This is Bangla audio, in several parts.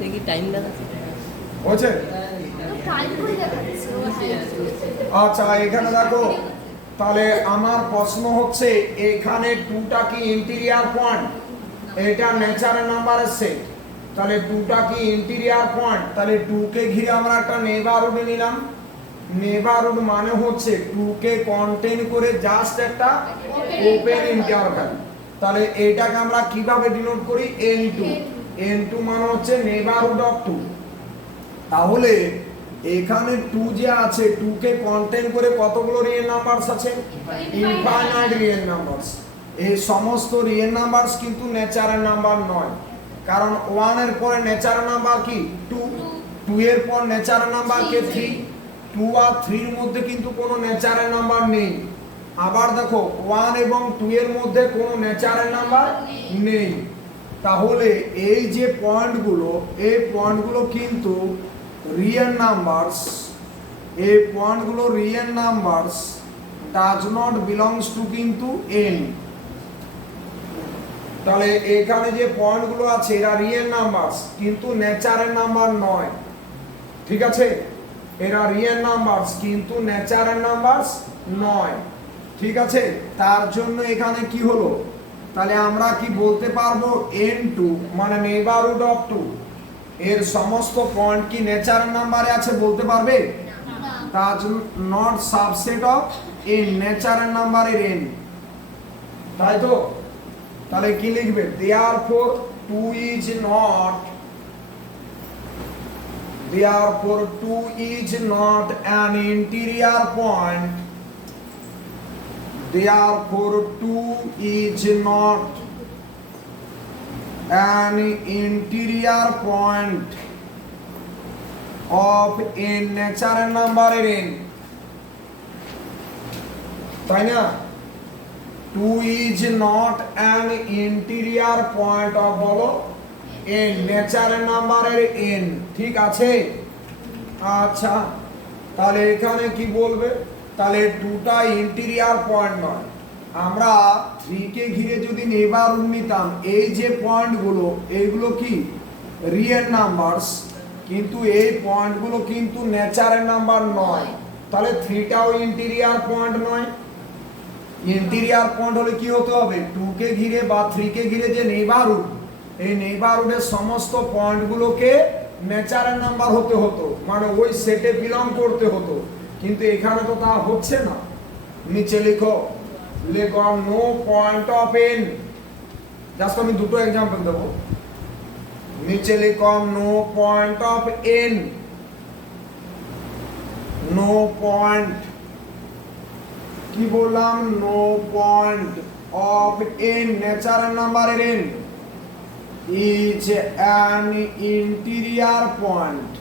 দেখি টাইম দেখাচ্ছে হচ্ছে আচ্ছা এখানে দেখো তাহলে আমার প্রশ্ন হচ্ছে এখানে 2টা কি ইন্টিরিয়ার পয়েন্ট, এটা নেচারের নাম্বারের সেট, তাহলে 2টা কি ইন্টিরিয়ার পয়েন্ট, তাহলে 2 কে ঘিরে আমরা একটা নেইবারহুড নিলাম। নেইবারহুড মানে হচ্ছে 2 কে কন্টেইন করে জাস্ট একটা ওপেন ইন্টারভ্যাল। তাহলে এটাকে আমরা কিভাবে ডিনোট করি, n2। n2 মানে হচ্ছে নেইবারহুড অফ 2। তাহলে এখানে 2 যে আছে 2 কে কন্টেইন করে কতগুলো রিয়েল নাম্বারস আছে, ইনফাইনাইট রিয়েল নাম্বারস। এই সমস্ত রিয়েল নাম্বারস কিন্তু ন্যাচারাল নাম্বার নয়, কারণ 1 এর পরে ন্যাচারাল নাম্বার কি 2, 2 এর পর ন্যাচারাল নাম্বার কে 3, 2 আর 3 এর মধ্যে কিন্তু কোনো ন্যাচারাল নাম্বার নেই। আবার দেখো 1 এবং 2 এর মধ্যে কোনো ন্যাচারাল নাম্বার নেই। তাহলে এই যে পয়েন্টগুলো, এই পয়েন্টগুলো কিন্তু রিয়েল নাম্বারস, এই পয়েন্টগুলো real numbers does not belongs to কিন্তু n। তাহলে এখানে যে পয়েন্টগুলো আছে এরা রিয়েল নাম্বারস কিন্তু ন্যাচারাল নাম্বার নয়, ঠিক আছে? এরা রিয়েল নাম্বারস কিন্তু ন্যাচারাল নাম্বারস নয়, ঠিক আছে? তার জন্য এখানে কি হলো, তাহলে আমরা কি বলতে পারবো n2 মানে নেইবারহুড অফ 2 এর সমস্ত পয়েন্ট কি ন্যাচারাল নাম্বারে আছে বলতে পারবে? That's not subset of n, natural নাম্বারের n, তাই তো? তাহলে কি লিখবে, therefore 2 is not, therefore 2 is not an interior point, therefore 2 is not an interior point of a natural number n, তাই না? 2 is not an interior point of বলো n, ন্যাচারাল নাম্বারের n, ঠিক আছে? আচ্ছা তাহলে এখানে কি বলবে, তাহলে 2টা ইন্টিরিয়ার পয়েন্ট নয়। আমরা 3 কে ঘিরে যদি নেইবারহুড নিতাম, এই যে পয়েন্টগুলো এইগুলো কি রিয়েল নাম্বারস, কিন্তু এই পয়েন্টগুলো কিন্তু ন্যাচারাল নাম্বার নয়। তাহলে 3টাও ইন্টিরিয়ার পয়েন্ট নয়। ইন্টিরিয়ার পয়েন্ট হলে কি হতে হবে, 2 কে ঘিরে বা 3 কে ঘিরে যে নেইবারহুড, এই নেইবারহুডের সমস্ত পয়েন্টগুলোকে ন্যাচারাল নাম্বার হতে হতো, মানে ওই সেটে বিলং করতে হতো, কিন্তু এখানে তো তা হচ্ছে না। নিচে লিখো, লেখো no point of n, just আমি দুটো एग्जांपल দেব। নিচে লিখো no point of n, no point, কি বললাম, no point of n, natural নাম্বারের n is an interior point,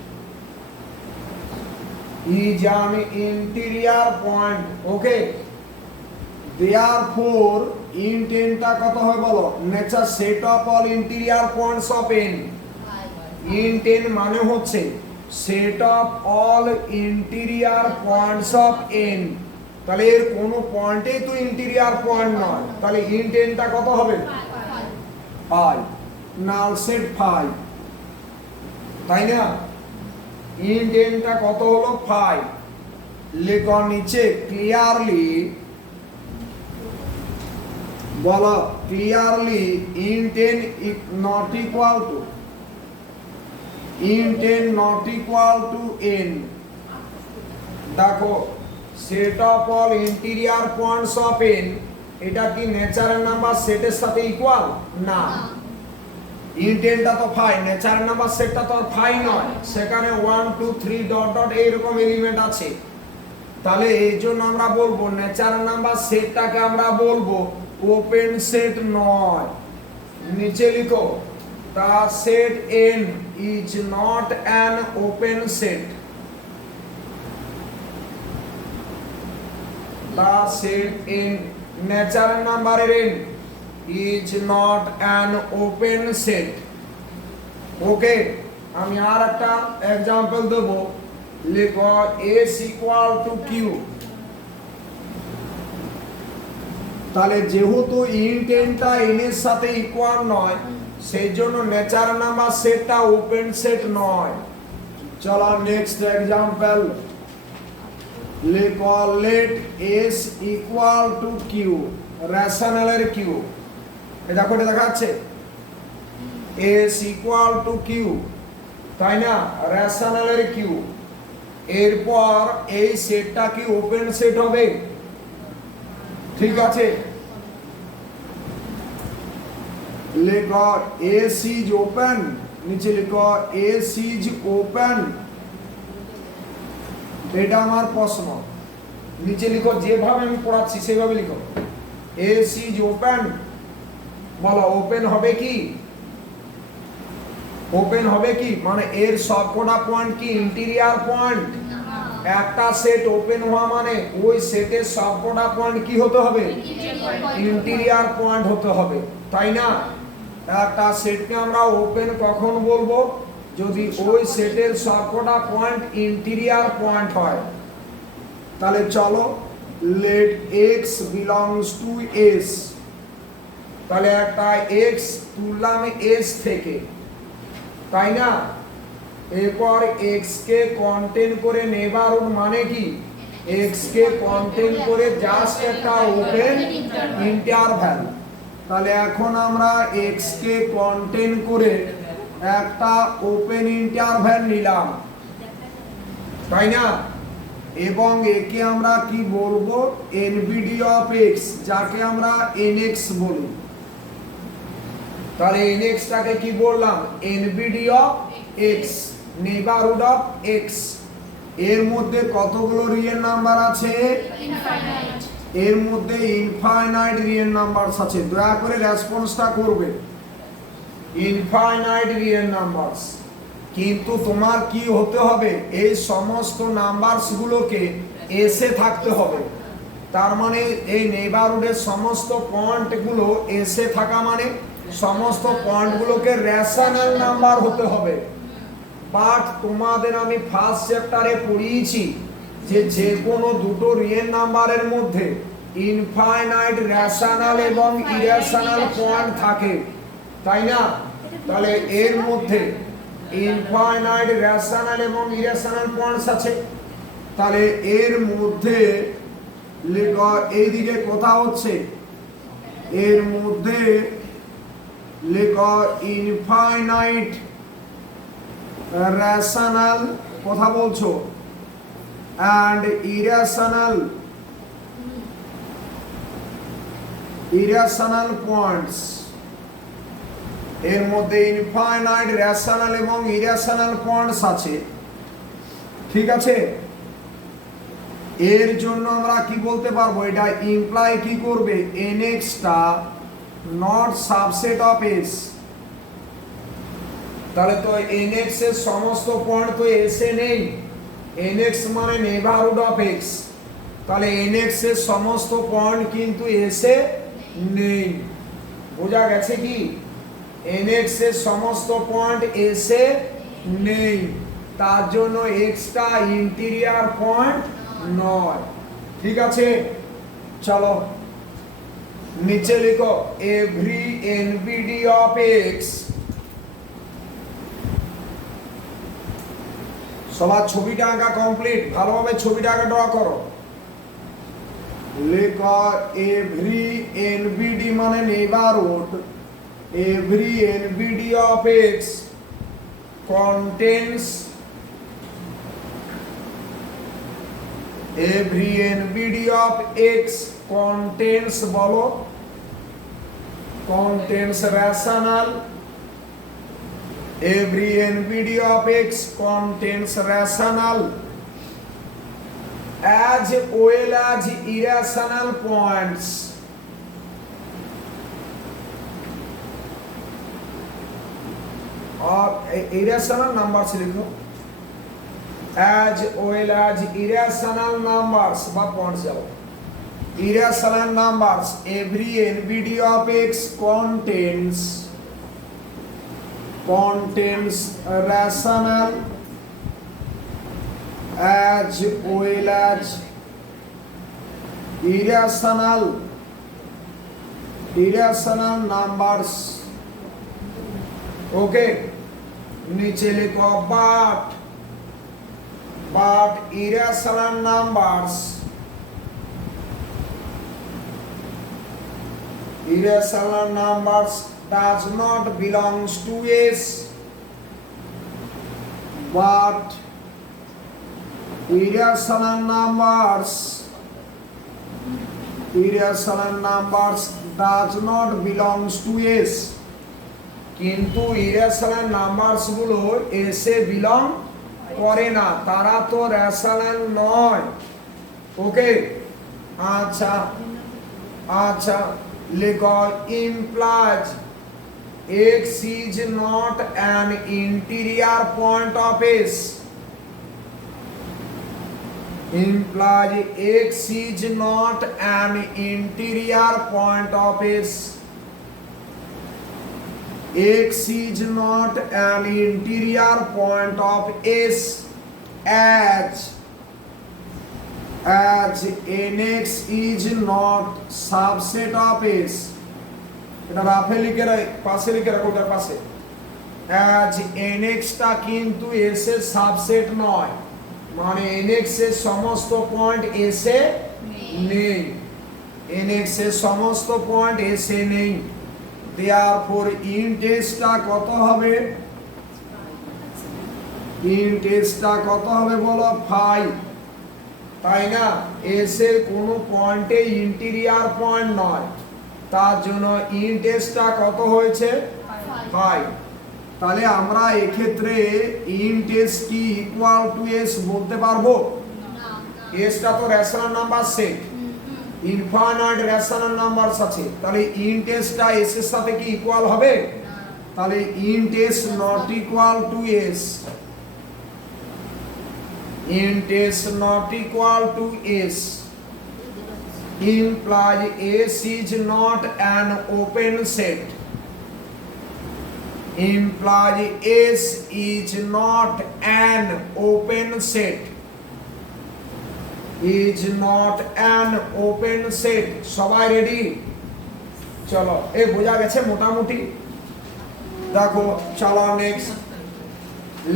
is an interior point, okay? Therefore int n টা কত হয় বলো, nature set of all interior points of n, int n মানে হচ্ছে set of all interior points of n। তাহলে এর কোন পয়েন্টেই তো ইন্টিরিয়ার পয়েন্ট নয়, তাহলে int n টা কত হবে 5, নাল সেট 5, তাই না? int n টা কত হলো 5। লেখো নিচে ক্লিয়ারলি, বলো clearly int n not equal to, int n not equal to n। দেখো set of all interior points of n, এটা কি ন্যাচারাল নাম্বার সেটের সাথে ইকুয়াল না। int n টা তো 5, ন্যাচারাল নাম্বার সেটটা তো আর 5 নয়, সেখানে 1 2 3 ডট ডট এইরকম এলিমেন্ট আছে। তাহলে এই জন্য আমরা বলবো ন্যাচারাল নাম্বার সেটটাকে আমরা বলবো ওপেন সেট নয়। নিচে লিখো the set n is not an open set, the set n natural নাম্বারের n is not an open set, ওকে? আমি আর একটা एग्जांपल দেব, লিখো s equal to q। তাহলে যেহেতু int n টা n এর সাথে ইকুয়াল নয়, সেই জন্য ন্যাচারাল নাম্বার সেটটা ওপেন সেট নয়। চলো নেক্সট এক্সাম্পল লিখো, let S equal to Q, রেশনালের কিউ। দেখো এটা দেখাচ্ছে এস ইকুয়াল টু কিউ, তাই না, রেশনালের কিউ। এরপর এই সেটটা কি ওপেন সেট হবে? ঠিক আছে, লিখো এস ইজ ওপেন, নিচে লিখো এস ইজ ওপেন। এটা আমার প্রশ্ন, নিচে লিখো যেভাবে আমি পড়াচ্ছি সেভাবে লিখো। এস ইজ ওপেন, বলো ওপেন হবে কি? ওপেন হবে কি মানে এর সবকটা পয়েন্ট কি ইন্টিরিয়ার পয়েন্ট? একটা সেট ওপেন হওয়া মানে ওই সেটের সবকটা পয়েন্ট কি হতে হবে? ইন্টিরিয়ার পয়েন্ট হতে হবে, তাই না? একটা সেটকে আমরা ওপেন কখন বলবো? যদি ওই সেটের সবকটা পয়েন্ট ইন্টিরিয়ার পয়েন্ট হয়। তাহলে চলো let x belongs to S, তাহলে একটা এক্স তুললাম এস থেকে, তাই না? এরপর এক্স কে কন্টেন করে নেবারহুড মানে কি? এক্স কে কন্টেন করে জাস্ট একটা ওপেন ইন্টারভ্যাল। তাহলে এখন আমরা এক্স কে কন্টেন করে একটা ওপেন ইন্টারভ্যাল নিলাম, তাই না? এবং একে আমরা কি বলবো? এনবিডি অফ এক্স, যাকে আমরা এনএক্স বলি। তাহলে এনএক্সটাকে কি বললাম? NBD of x, neighbourhood of x. এর মধ্যে কতগুলো রিয়েল নাম্বার আছে? ইনফাইনাইট। এর মধ্যে ইনফাইনাইট রিয়েল নাম্বারস আছে। দয়া করে রেসপন্সটা করবে, ইনফাইনাইট রিয়েল নাম্বারস। কিন্তু তোমার কি হতে হবে? এই সমস্ত নাম্বারস গুলোকে এসে থাকতে হবে। তার মানে এই নেইবারহুডের সমস্ত পয়েন্ট গুলো এসে থাকা মানে সমস্ত পয়েন্ট গুলোকে রেশনাল নাম্বার হতে হবে। বাট তোমাদের আমি ফার্স্ট চ্যাপ্টারে পড়িয়েছি যে যে কোনো দুটো রিয়েল নাম্বারের মধ্যে ইনফাইনাইট রেশনাল এবং ইরেশনাল পয়েন্ট থাকে, তাই না? তাহলে এর মধ্যে ইনফাইনাইট রেশনাল এবং ইরেশনাল পয়েন্টস আছে। তাহলে এর মধ্যে লিখো, এইদিকে কথা হচ্ছে, এর মধ্যে লিখো ইনফাইনাইট রেশনাল, কথা বলছো, and irrational points। এর মধ্যে ইনফাইনাইট রেশনাল এবং ইরেশনাল পয়েন্টস আছে, ঠিক আছে? এর জন্য আমরা কি বলতে পারবো? এটা ইমপ্লাই কি করবে? nx টা নট সাবসেট অফ s। তাহলে তো nx এর সমস্ত পয়েন্ট তো s এ নেই। nx মানে নেইবারহুড অফ x, তাহলে nx এর সমস্ত পয়েন্ট কিন্তু s এ নেই। বোঝা গেছে কি? nx এর সমস্ত পয়েন্ট s এ নেই, তার জন্য x টা ইন্টিরিয়ার পয়েন্ট নয়, ঠিক আছে? চলো নিচে লিখো এভরি এনবিডি অফ x। সবার ছবিটা আঁকা কমপ্লিট, ভালোভাবে ছবিটা আঁকা ড্র করো। লিখো এভরি এনবিডি মানে neighbourhood, every NBD of x contains, every NBD of x contains, বলো, contains rational, every NBD of x contains rational as well as irrational points। और irrational numbers लिखो, as well as irrational numbers বা পয়েন্টস যাও। irrational numbers, every NBD of x contains rational as well as irrational numbers ওকে, নিচে লিখো but irrational numbers does not belongs to S, but irrational numbers does not belongs to S, কিন্তু irrational numbers গুলো S এ বিলং করে না, তারা তো রেশনাল নয়। ওকে, আচ্ছা লিখো implies x is not an interior point of S, implies x is not an interior point of S, x is not an interior point of S as nx is not subset of S, এটা রাফে লিখে পাশে লিখে রাখো, তার পাশে as nx টা কিন্তু S এর সাবসেট নয়, মানে nx এর সমস্ত পয়েন্ট S এ নেই, nx এর সমস্ত পয়েন্ট S এ নেই। therefore int s টা কত হবে? int s টা কত হবে বলো? 5, তাই না? s এর কোনো পয়েন্টে ইন্টেরিয়র পয়েন্ট নয়, তার জন্য int s টা কত হয়েছে? 5। তাহলে আমরা এই ক্ষেত্রে int s কি ইকুয়াল টু s বলতে পারবো? s টা তো rational number set, infinite rational numbers আছে, তাহলে int s টা s এর সাথে কি ইকুয়াল হবে? তাহলে int s not equal to s, int s not equal to s implies s is not an open set, implies s is not an open set, is not an open set। সবাই রেডি? চলো, এ বোঝা গেছে মোটামুটি। দেখো চলো নেক্সট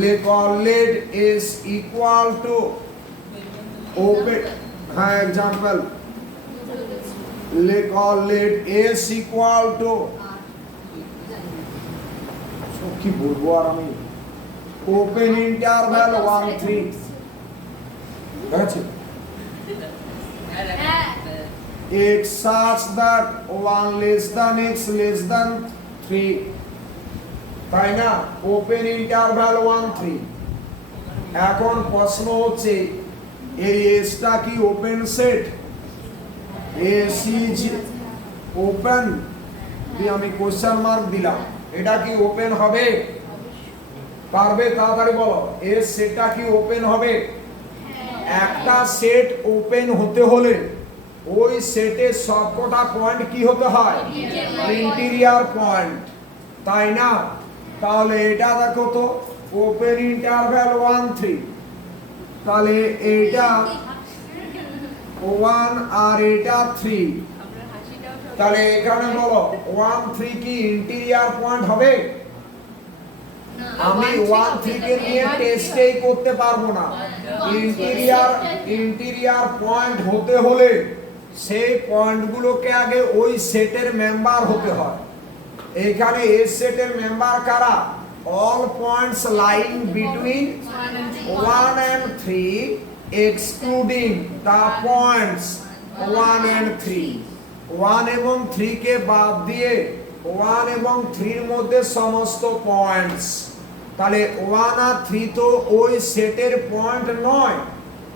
লিখো let is equal to open, হ্যাঁ एग्जांपल লিখো let is equal to, কি বলবো আর আমি, open interval 1 3, আছে x such that 1 less than x less than 3, তাই না? Open interval 1 3। এখন প্রশ্ন হচ্ছে এই এসটা কি open set? S is open, আমি কোশ্চেন মার্ক দিলাম, এটা কি ওপেন হবে? পারবে? তাড়াতাড়ি বলো, এস সেটটা কি ওপেন হবে? একটা সেট ওপেন হতে হলে ওই সেটের সবকটা পয়েন্ট কি হতে হয়? ইন্টেরিয়র পয়েন্ট, তাই না? তাহলে এটা দেখো তো ওপেন ইন্টারভ্যাল 1 3, তাহলে এটা 1 আর এটা 3, তাহলে এখানে বলো 1 3 কি ইন্টেরিয়র পয়েন্ট হবে? আমি 1 3 কে নিয়ে টেস্টই করতে পারবো না। ইন্টেরিয়র পয়েন্ট হতে হলে সেই পয়েন্টগুলোকে আগে ওই সেটের মেম্বার হতে হয়। এখানে এস সেটের মেম্বার কারা? All points lying between 1 and 3 excluding the points 1 and 3, 1 এবং 3 কে বাদ দিয়ে 1 এবং 3 এর মধ্যে সমস্ত পয়েন্টস। তাহলে 1 আর 3 তো ওই সেটের পয়েন্ট নয়,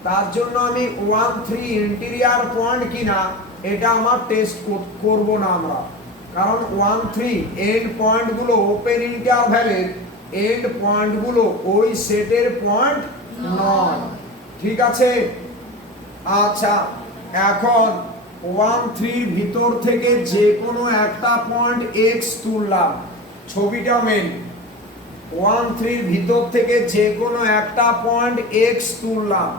তার জন্য আমি 1 3 ইন্টেরিয়র পয়েন্ট কিনা এটা আমার টেস্ট করব না আমরা, কারণ 1 3 এন্ড পয়েন্টগুলো ওপেন ইন্টারভ্যালের এন্ড পয়েন্টগুলো ওই সেটের পয়েন্ট নয়। ঠিক আছে? আচ্ছা, এখন 1 3 ভিতর থেকে যে কোনো একটা পয়েন্ট x তুললাম, ছবিটা মেন। 1 3 ভিতর থেকে যে কোনো একটা পয়েন্ট x তুললাম,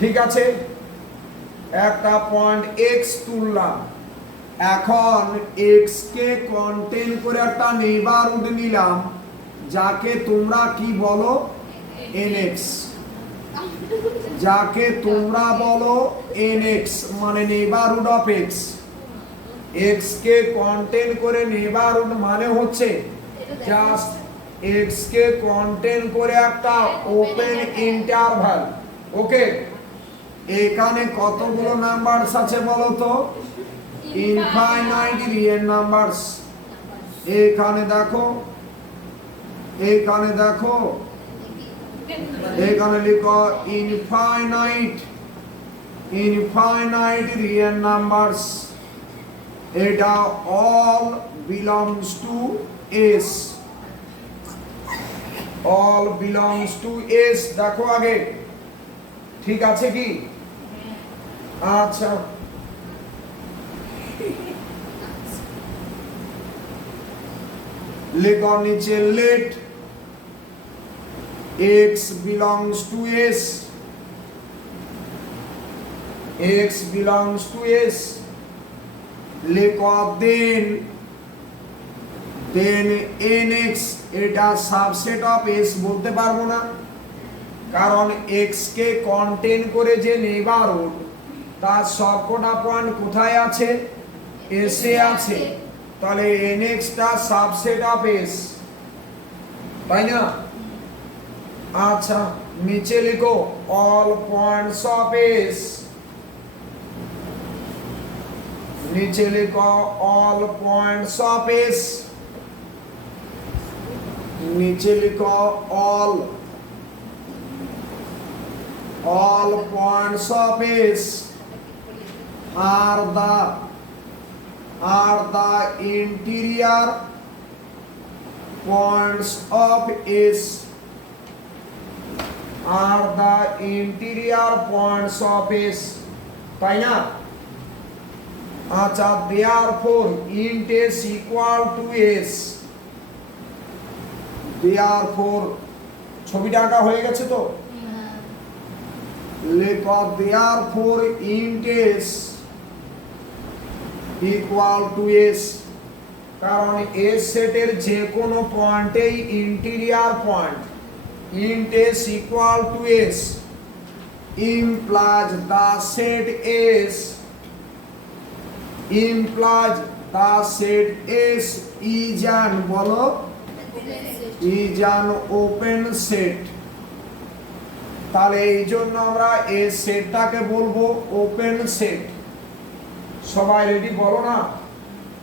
ঠিক আছে? একটা পয়েন্ট x তুললাম, এখন এক্স কে কন্টেন করে একটা নেইবারহুড নিলাম যাকে তোমরা কি বলো nx, যাকে তোমরা বলো nx মানে neighbourhood of x। x K contain করে নেইবারহুড মানে হচ্ছে জাস্ট x কে কন্টেন করে একটা ওপেন ইন্টারভাল। ওকে, এখানে কতগুলো নাম্বারস আছে বলো তো? Infinite real numbers. এখানে দেখো, এখানে দেখো, এখানে লিখো ইনফাইনাইট, ইনফাইনাইট রিয়েল নাম্বারস। এটা all belongs to S, all belongs to S. দেখো আগে ঠিক আছে কি? আচ্ছা, লিখো নিচে late x belongs to s, x belongs to s। লিখো then nx, এটা সাবসেট অফ s বলতে পারবো না, কারণ x কে কন্টেন করে যে নেইবারহুড তার সবকটা পয়েন্ট কোথায় আছে? s এ আছে। তাহলে nx টা সাবসেট অফ s, তাই না? আচ্ছা, নিচে লিখো অল পয়েন্টস অফ s, নিচে লিখো অল পয়েন্টস অফ s, নিচে লিখো all points of s are the interior points of s, are the interior points of s, তাই না? আচ্ছা, therefore int s equal to s, therefore ছবিটা আঁকা হয়ে গেছে তো? লেখো therefore int s equal to s, কারণ s সেটের যে কোনো পয়েন্টেই interior point, int s equal to s implies the set s, implies the set s is an, বলো, is an open set। তাহলে এই জন্য আমরা এই সেটটাকে বলবো ওপেন সেট। সবাই রেডি? বলো না,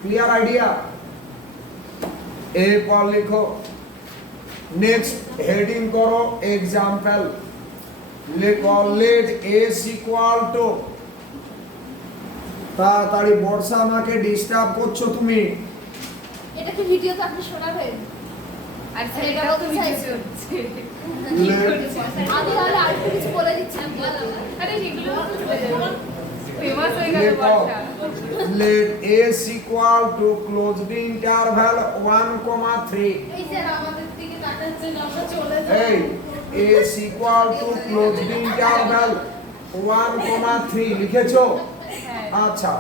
ক্লিয়ার আইডিয়া? এরপর লিখো, নেক্সট হেডিং করো এক্সাম্পল। লিখো লেট এস ইকুয়াল টু, তাড়াতাড়ি বর্ষা, আমাকে ডিস্টার্ব করছো তুমি। এটা কি ভিডিওতে আপনি শোনাবেন? আর সেটা তো ভিডিও চলছে। আমি তাহলে আর কিছু বলে দিচ্ছি। আরে এগুলো তো চলে যাবে, ফেমাস হয়ে গেল বর্ষা। Let s equal to closed interval 1,3। এই যে আমাদের দিকে তাকাচ্ছেন, আমরা চলে যাব। এই s equal to closed interval 1,3 লিখেছো? আচ্ছা,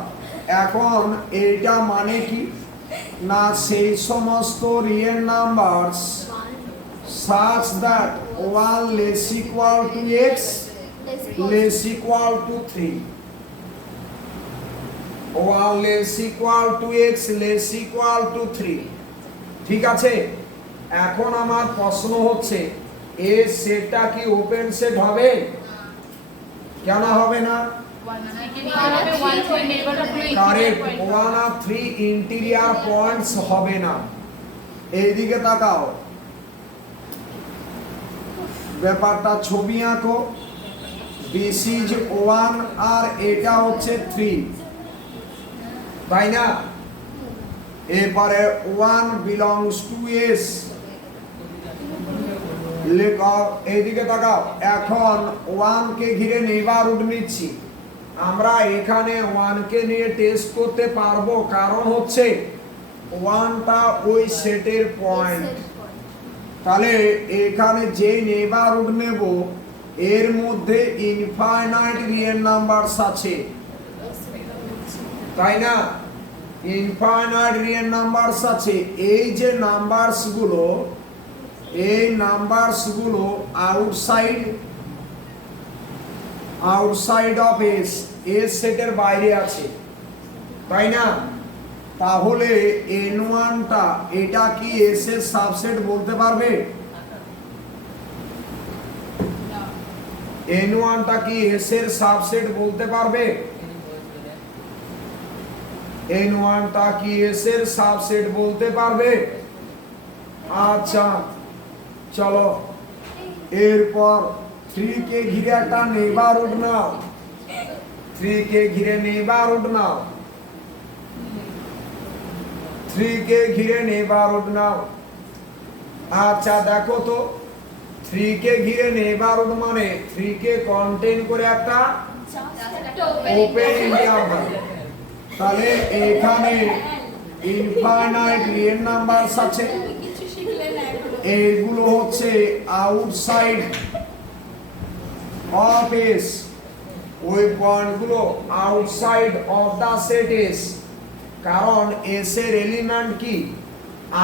এখন এইটা মানে কি না, সেই সমস্ত real numbers such that 1 less equal to x less equal to 3, 1 less equal to x less equal to 3। ঠিক আছে, এখন আমার প্রশ্ন হচ্ছে এই সেটটা কি ওপেন সেট হবে? কেন হবে না? কারেক্ট, 1 আর 3 ইন্টিরিয়ার পয়েন্টস হবে না। এইদিকে তাকাও, ব্যাপারটা ছবি আঁকো। দিস ইজ 1 আর এটা হচ্ছে 3, তাই না? এবারে 1 বিলংস টু s, লেখো এইদিকে তাকাও। এখন 1 কে ঘিরে নেইবারহুড নিচ্ছি আমরা। এখানে 1 কে নিয়ে টেস্ট করতে পারবো, কারণ হচ্ছে 1টা ওই সেটের পয়েন্ট। তাহলে এখানে যে নেইবারহুড নেব এর মধ্যে ইনফাইনাইট রিয়েল নাম্বারস আছে, তাই না? ইনফাইনাইট রিয়েল নাম্বারস আছে, এই যে নাম্বারসগুলো, এই নাম্বারসগুলো আউটসাইড অফ এস, এস সেটের বাইরে আছে, তাই না? তাহলে n1 টা এটা কি এস এর সাবসেট বলতে পারবে? n1 টা কি এস এর সাবসেট বলতে পারবে? n1 টা কি এস এর সাবসেট বলতে পারবে? আচ্ছা চলো, এরপর 3 কে ঘিরে একটা নেইবারহুড নাও, 3 কে ঘিরে নেইবারহুড নাও, 3 কে ঘিরে নেইবারহুড নাও। আচ্ছা দেখো তো, 3 কে ঘিরে নেইবারহুড মানে 3 কে কন্টেইন করে একটা ওপেন ইন্টারভাল। তাহলে এখানে ইনফাইনাইট রিয়েল নাম্বারস আছে, এইগুলো হচ্ছে আউটসাইড অফ এস, ওই পয়েন্টগুলো outside of the set S, কারণ এস এর এলিমেন্ট কি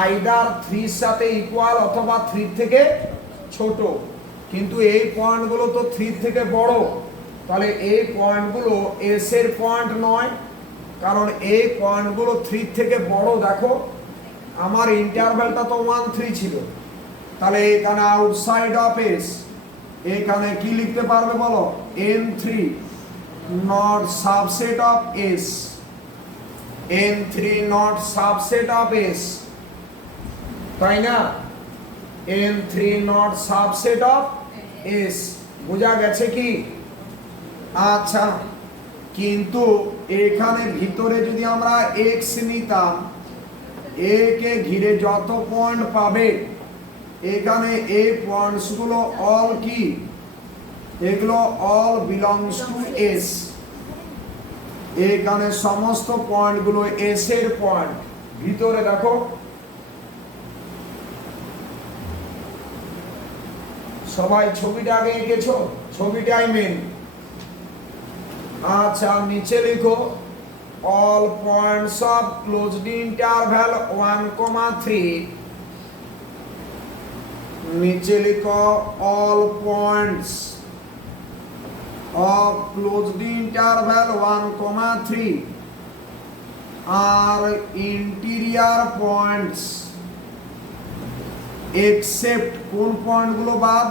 আইদার 3 এর সাথে ইকুয়াল অথবা 3 থেকে ছোট, কিন্তু এই পয়েন্টগুলো তো 3 থেকে বড়, তাহলে এই পয়েন্টগুলো এস এর পয়েন্ট নয়, কারণ এই পয়েন্টগুলো 3 থেকে বড়। দেখো আমার ইন্টারভ্যালটা তো 1 3 ছিল, তাহলে এখানে আউটসাইড অফ এস, এখানে কি লিখতে পারবে বলো? n3 not subset of S, n3 not subset of S, তাই না? n3 not subset of S, বোঝা গেছে কি? আচ্ছা, কিন্তু এখানে ভিতরে যদি আমরা x নিতাম, a কে ঘিরে যত পয়েন্ট পাবে, এখানে এই পয়েন্টস গুলো অল কি, এগুলো অল বিলংস টু এস, এখানে সমস্ত পয়েন্টগুলো এস এর পয়েন্ট। ভিতরে দেখো সবাই ছবিটা আগে এঁকেছো, ছবিটাই মেন। আচ্ছা নিচে লিখো all points of closed interval 1,3, নিচে লিখো all points of closed interval 1,3 are interior points except কোন পয়েন্টগুলো বাদ?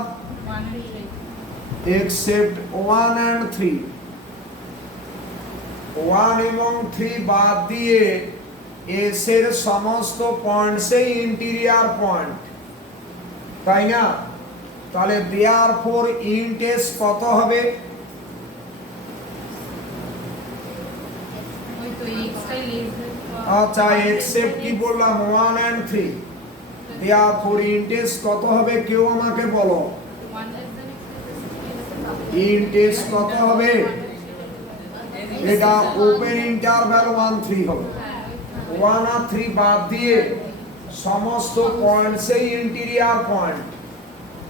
except 1 and 3, 1 এবং 3 বাদ দিয়ে এস এর সমস্ত পয়েন্টসই ইন্টেরিয়র পয়েন্ট, তাই না? তাহলে দেয়ারফর ইন্ট এস কত হবে? আচ্ছা এক্সেপ্ট কি বললাম? 1 and 3, দেয়ারফর ইন্ট এস কত হবে? কেউ আমাকে বলো ইন্ট এস কত হবে? এটা ওপেন ইন্টারভ্যাল 1 3 হবে, 1 আর 3 বাদ দিয়ে সমস্ত পয়েন্টসই ইন্টেরিয়র পয়েন্ট,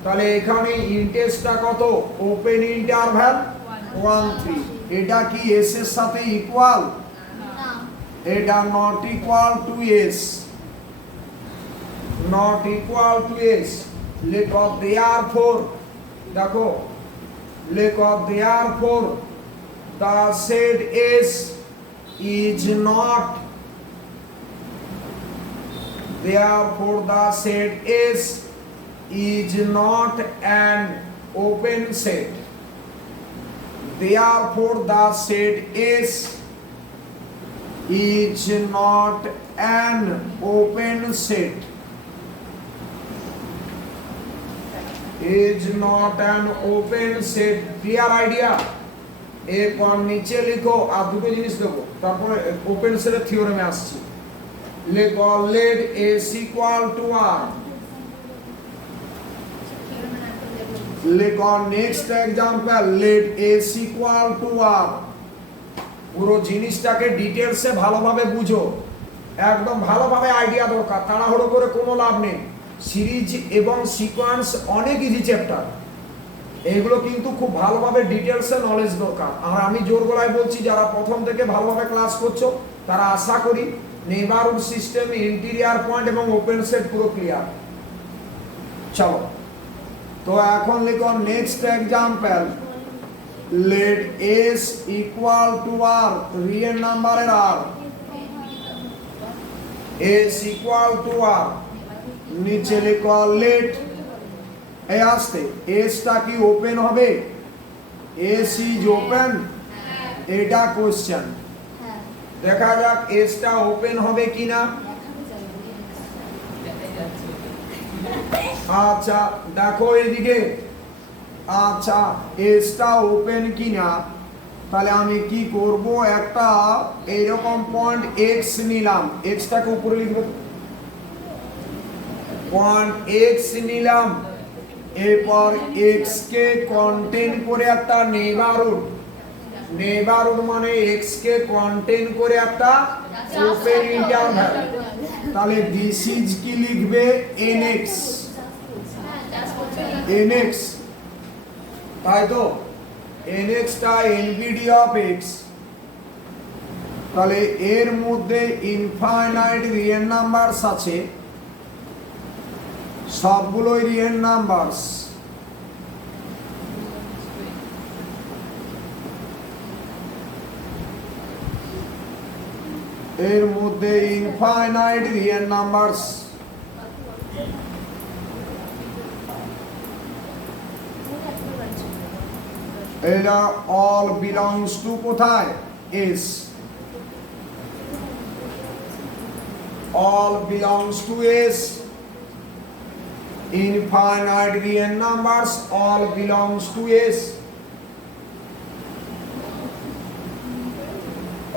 তাহলে এখানে ইন্টেসটা কত? ওপেন ইন্টারভ্যাল 1 3, এটা কি এস এর সাথে ইকুয়াল? এটা not equal to S, not equal to S. লেখো দেয়ারফর, দেখো লেখো therefore the set S is not, therefore the set S is not an open set, therefore the set S is not an open set, is not an open set, clear idea? এরপর নিচে লিখো, আর দুটো জিনিস দেবো, তারপরে ওপেন সেটের থিওরেমে আসছি। লিখো let S equal to R, লিখো next example let S equal to R. পুরো জিনিসটাকে ডিটেলসে ভালোভাবে বুঝো, একদম ভালোভাবে আইডিয়া দরকার, তাড়াহুড়ো করে কোনো লাভ নেই। সিরিজ এবং সিকোয়েন্স অনেক ইজি চ্যাপ্টার, এইগুলো কিন্তু খুব ভালোভাবে ডিটেলসে নলেজ দরকার। আর আমি জোর গলায় বলছি, যারা প্রথম থেকে ভালোভাবে ক্লাস করছো তারা আশা করি নেইবারহুড সিস্টেম, ইন্টেরিয়র পয়েন্ট এবং ওপেন সেট পুরো ক্লিয়ার। চলো, তো এখন লিখো next example, let S equal to R, real নাম্বারের R, S equal to R, নিচে লিখো লেট, এই আসতে এসটা কি ওপেন হবে? এস ইজ ওপেন, এটা কোশ্চেন। দেখা যাক এসটা ওপেন হবে কিনা। আচ্ছা দেখো এদিকে, আচ্ছা এসটা ওপেন কিনা, তাহলে আমি কি করব, একটা এইরকম পয়েন্ট এক্স নিলাম, এক্সটাকে উপরে লিখবো, পয়েন্ট এক্স নিলাম, এরপর এক্স কে কন্টেন করে একটা নেইবারহুড, নেইবারহুড মানে এক্স কে কন্টেন করে একটা ওপেন ইন্টারভ্যাল, তাহলে দিস ইজ কি লিখবে, এনএক্স, এনএক্স, তাই তো, এনএক্সটা এনভিডি অফ এক্স, তাহলে এর মধ্যে ইনফাইনাইট রিয়েল নাম্বারস আছে, সবগুলোই রিয়েল নাম্বারস, এর মধ্যে ইনফাইনাইট রিয়েল নাম্বারস, এরা অল বিলংস টু কোথায়, S, all belongs to S, infinite real numbers all belongs to S,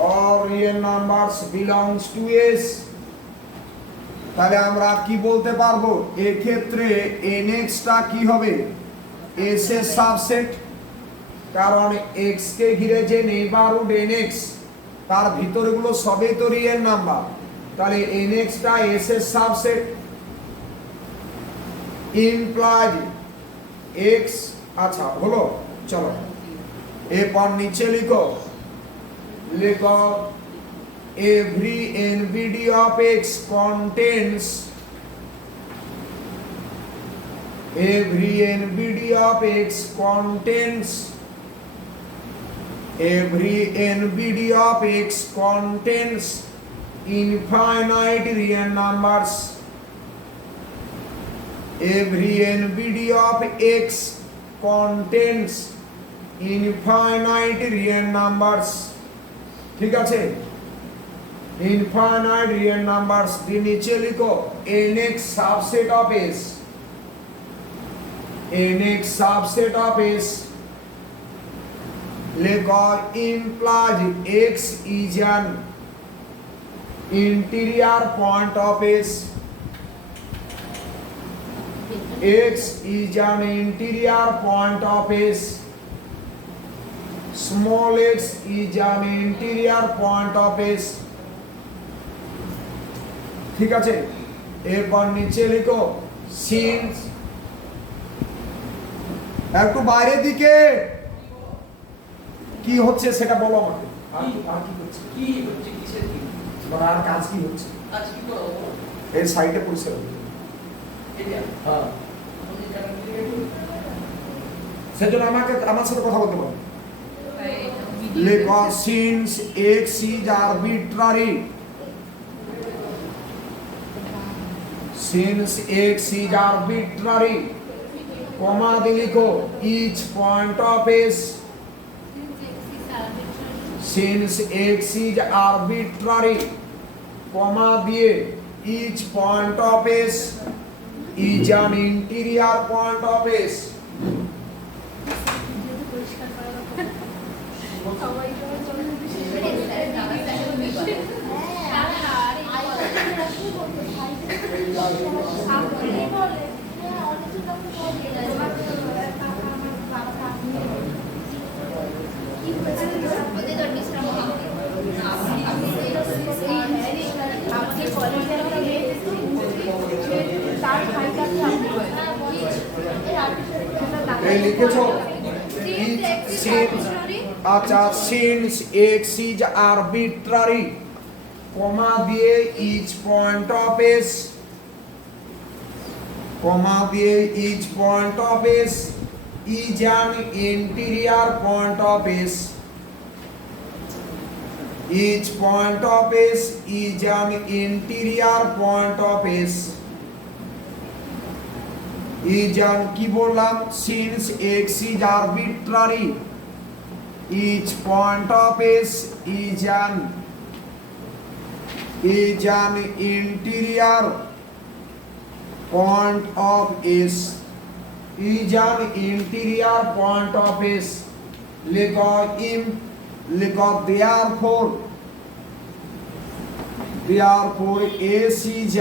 all real numbers belongs to S, তাহলে আমরা কি বলতে পারবো, এই ক্ষেত্রে nx টা কি হবে, S এর সাবসেট, কারণ x কে ঘিরে যে নেইবারহুড nx, তার ভিতরগুলো সবই তো রিয়েল নাম্বার, তাহলে nx টা s এর সাবসেট, ইমপ্লাইড x, আচ্ছা হলো, চলো এরপর নিচে লিখো, লিখো every nvd of x contains, every nvd of x contains, every nvd of x contains infinite real numbers, every nvd of x contains infinite real numbers, ঠিক আছে, infinite real numbers দিয়ে নিচে লিখো nx subset of s, nx subset of s, লিখো implies x is an interior point of S, x is an interior point of S, small x is an interior point of S, ঠিক আছে, এরপর নিচে লিখো since, একটু বাইরের দিকে কি হচ্ছে সেটা বলো আমাকে, আর কি হচ্ছে, কি হচ্ছে, কিসের কি, আর কাজ কি হচ্ছে, আজ কি করব, এই সাইডে পরিষ্কার করো, এটা হ্যাঁ, আমি কারণ কি সেজন্য আমাকে আমার সাথে কথা বলতে বলো, লেখো since x is arbitrary, since x is arbitrary, comma দিয়ে লিখো each point of s, since x is arbitrary, comma দিয়ে each point of s is an interior point of s, এই লিখেছো since, আচ্ছা since x is arbitrary, comma দিয়ে each point of S, comma দিয়ে each point of S is an interior point of S, each point of S is an interior point of S, is an কি বললাম, since x is arbitrary each point of S is an interior point of S, is an interior point of S, লিখো therefore S is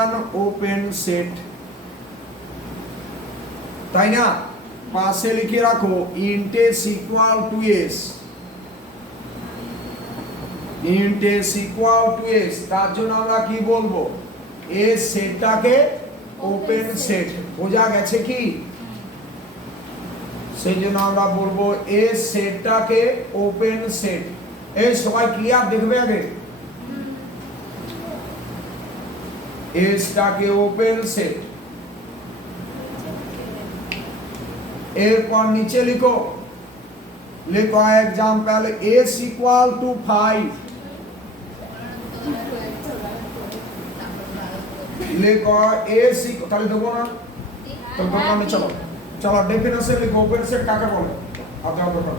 an open set, তাই না? পাশে লিখে রাখো int s equal to s, int s equal to s, তার জন্য আমরা কি বলবো, s সেটটাকে ওপেন সেট, বোঝা গেছে কি? সেই জন্য আমরা বলবো এস সেটটাকে ওপেন সেট। এই সবাই ক্লিয়ার দেখবে আগে, এসটাকে ওপেন সেট। এরপর নিচে লিখো, লিখো एग्जांपल s equal to 5, লিখো s তাহলে দেবো না, তো দোকানে চলো চলো ডেফিনেশন লিখো, ওপেন সেট কাকে বলে, আপনারা দেখুন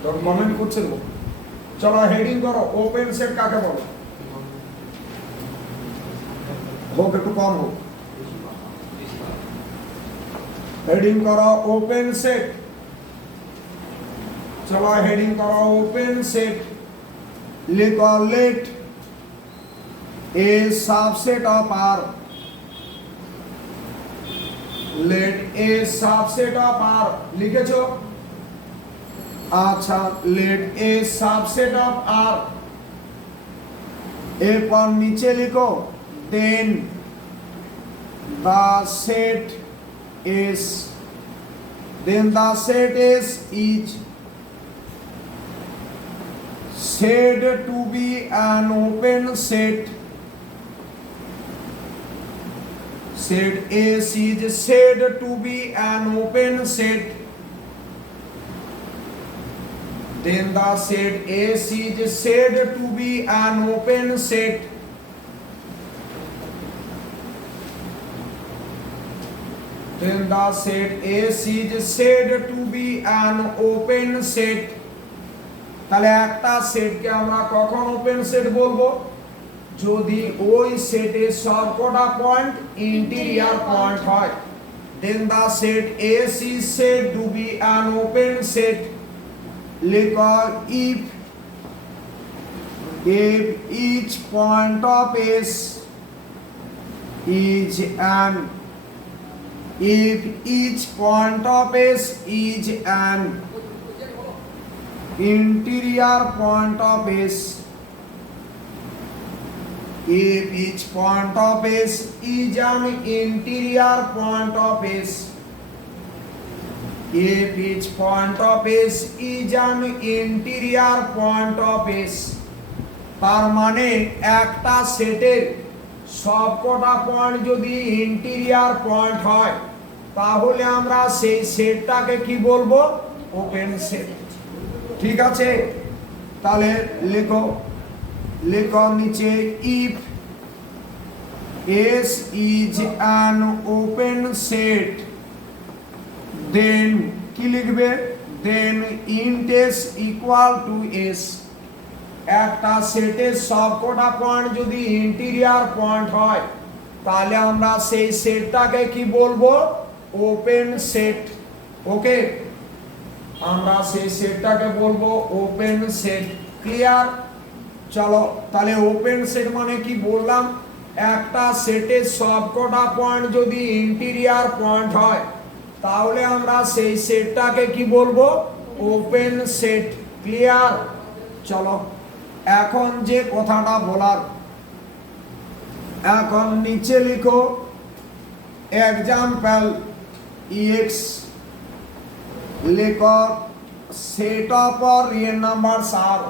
তো কমেন্ট করছে দেবো। চলো হেডিং করো, ওপেন সেট কাকে বলে, হোক একটু কম হোক, হেডিং করো ওপেন সেট। চলো হেডিং করো ওপেন সেট, লিখো let a subset of R, let a subset of R লিখেছো? আচ্ছা, let a subset of R, এরপর নিচে লিখো then the set is, then the set is said to be an open set, set S is said to be an open set, then the set S is said to be an open set, then the set S is said to be an open set। তাহলে একটা সেটকে আমরা কখন ওপেন সেট বলবো, যদি ওই সেটে সবকটা পয়েন্ট ইন্টেরিয়র পয়েন্ট হয়, then the set S is said to be an open set, লিখো if each point of S is an, if each point of S is an interior point of S, if each point of S is an interior point of S, if each point of S is an interior point of S, তার মানে একটা সেটের সবকটা পয়েন্ট যদি ইন্টেরিয়র পয়েন্ট হয়, তাহলে আমরা সেই সেটটাকে কি বলবো, ওপেন সেট। ঠিক আছে, তাহলে লিখো, লিখো নিচে if S is an open set, then কি লিখবে, then int s equal to S, একটা সেটের সবকটা পয়েন্ট যদি ইন্টেরিয়র পয়েন্ট হয়, তাহলে আমরা সেই সেটটাকে কি বলবো, ওপেন সেট। ওকে, আমরা সেই সেটটাকে বলবো ওপেন সেট। ক্লিয়ার? চলো তাহলে ওপেন সেট মানে কি বললাম, একটা সেটের সবকটা পয়েন্ট যদি ইন্টেরিয়র পয়েন্ট হয়, তাহলে আমরা সেই সেটটাকে কি বলবো, ওপেন সেট। ক্লিয়ার? চলো এখন যে কথাটা বলার, এখন নিচে লিখো एग्जाम्पल ex, लिखो set of real numbers R,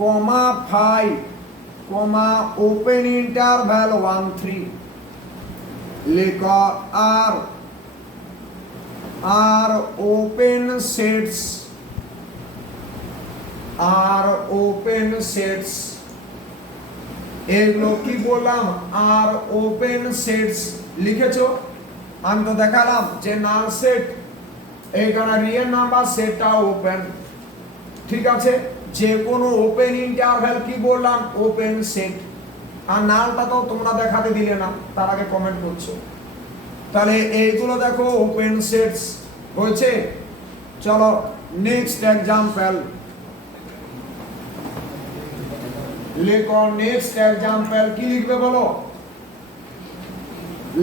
comma 5 comma open interval 1 3 লেখো আর ওপেন সেটস এগুলো কি বললাম আর ওপেন সেটস লিখেছো আমি তো দেখালাম যে নাল সেট এইখানে রিয়েল নাম্বার সেটটা ওপেন ঠিক আছে যে কোনো ওপেন ইন্টারভ্যাল কি বললাম ওপেন সেট আর নালটা তো তোমরা দেখাতে দিলে না তার আগে কমেন্ট করছো তাহলে এইগুলো দেখো ওপেন সেটস হয়েছে চলো নেক্সট এক্সাম্পল লেখো নেক্সট এক্সাম্পল কি লিখবে বলো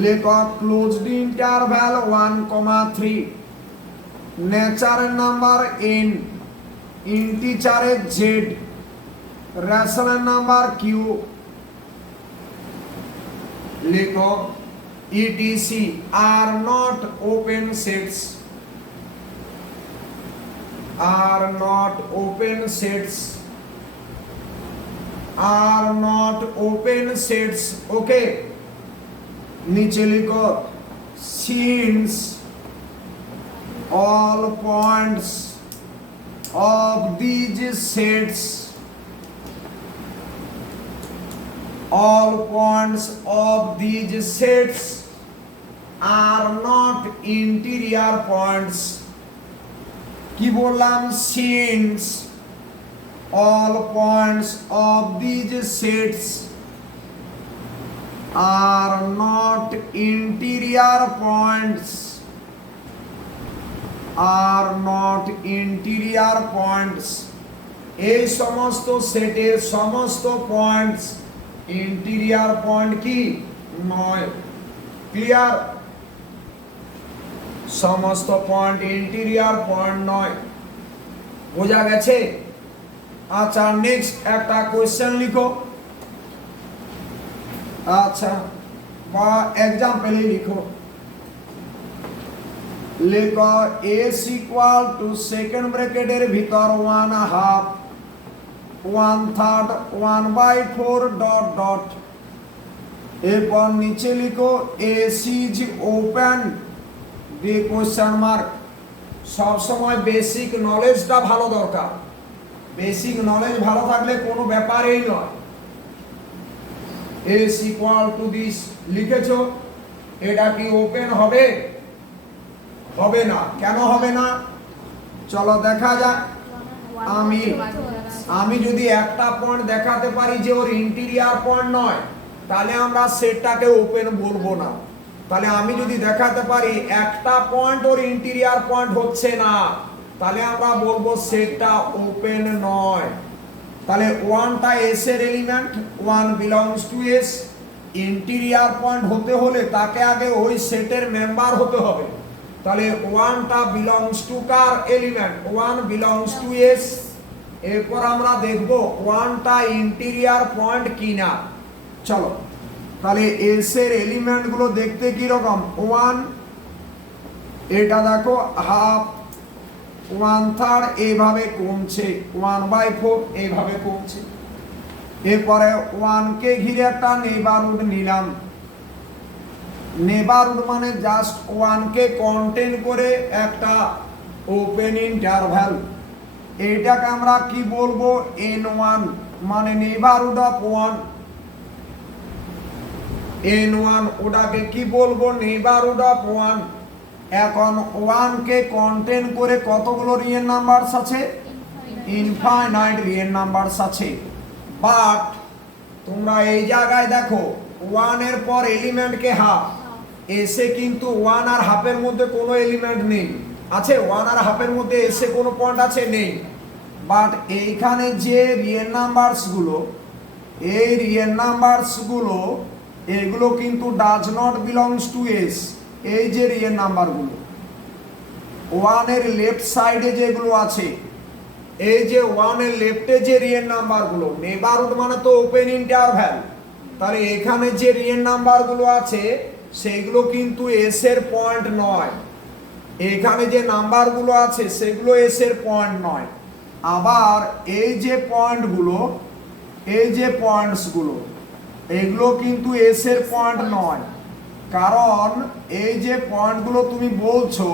লেখো closed interval 1,3 natural number n ইন্টিজারে z rational number q লেখো etc are not open sets are not open sets okay नीचे लिखो since all points of these sets are not interior points কি বললাম since all points of these sets are not interior points এই সমস্ত সেটের সমস্ত পয়েন্টস ইন্টিরিয়ার পয়েন্ট কি নয় ক্লিয়ার সমস্ত পয়েন্ট ইন্টিরিয়ার পয়েন্ট নয় বোঝা গেছে আচ্ছা নেক্সট একটা কোশ্চেন লিখো আচ্ছা বা এক্সাম্পলই লিখো লেখো s ইকুয়াল টু সেকেন্ড ব্র্যাকেটের ভিতর 1/2 1/3 1/4 ডট ডট এরপর নিচে লিখো s is open the question mark সব সময় বেসিক নলেজটা ভালো দরকার বেসিক নলেজ ভালো থাকলে কোনো ব্যাপারই নয় s ইকুয়াল টু দিস লিখেছো এটা কি ওপেন হবে হবে না কেন হবে না চলো দেখা যাক আমি যদি একটা পয়েন্ট দেখাতে পারি যে ওর ইন্টিরিয়ার পয়েন্ট নয় তাহলে আমরা সেটটাকে ওপেন বলবো না তাহলে আমি যদি দেখাতে পারি একটা পয়েন্ট ওর ইন্টিরিয়ার পয়েন্ট হচ্ছে না তাহলে আমরা বলবো সেটটা ওপেন নয় তাহলে 1টা s এর element 1 belongs to s interior point হতে হলে তাকে আগে ওই সেটের মেম্বার হতে হবে তাহলে 1টা বিলংস টু কার এলিমেন্ট 1 বিলংস টু s এরপর আমরা দেখব 1টা ইন্টিরিয়ার পয়েন্ট কিনা চলো তাহলে s এর এলিমেন্ট গুলো দেখতে কি রকম 1 এটা দেখো হাফ 1/3 এইভাবে কমছে 1/4 এইভাবে কমছে এরপরে 1 কে ঘিরে একটা নেইবারহুড নিলাম নেইবারহুড মানে জাস্ট 1 কে কন্টেইন করে একটা ওপেন ইন্টারভ্যাল এইটাকে আমরা কি বলবো n1 মানে নেইবারহুড অফ 1 n1 ওটাকে কি বলবো নেইবারহুড অফ 1 এখন 1 কে কন্টেইন করে কতগুলো রিয়েল নাম্বারস আছে ইনফাইনাইট রিয়েল নাম্বারস আছে বাট তোমরা এই জায়গায় দেখো 1 এর পর এলিমেন্ট কে হাফ এসে কিন্তু 1 আর হাফের মধ্যে কোনো এলিমেন্ট নেই আছে 1 আর হাফের মধ্যে এসে কোনো পয়েন্ট আছে নেই বাট এইখানে যে রিয়েল নাম্বারস গুলো এই রিয়েল নাম্বারস গুলো এগুলো কিন্তু does not belongs to s এই যে রিয়েল নাম্বারগুলো 1 এর লেফট সাইডে যেগুলো আছে এই যে 1 এর লেফটে যে রিয়েল নাম্বারগুলো নেইবারহুড মানে তো ওপেন ইন্টারভ্যাল তাহলে এখানে যে রিয়েল নাম্বারগুলো আছে সেগুলো কিন্তু s এর পয়েন্ট নয় এখানে যে নাম্বারগুলো আছে সেগুলো s এর পয়েন্ট নয় আবার এই যে পয়েন্টগুলো, এই যে পয়েন্টসগুলো, এগুলো কিন্তু এস এর পয়েন্ট নয়, কারণ এই যে পয়েন্টগুলো তুমি বলছো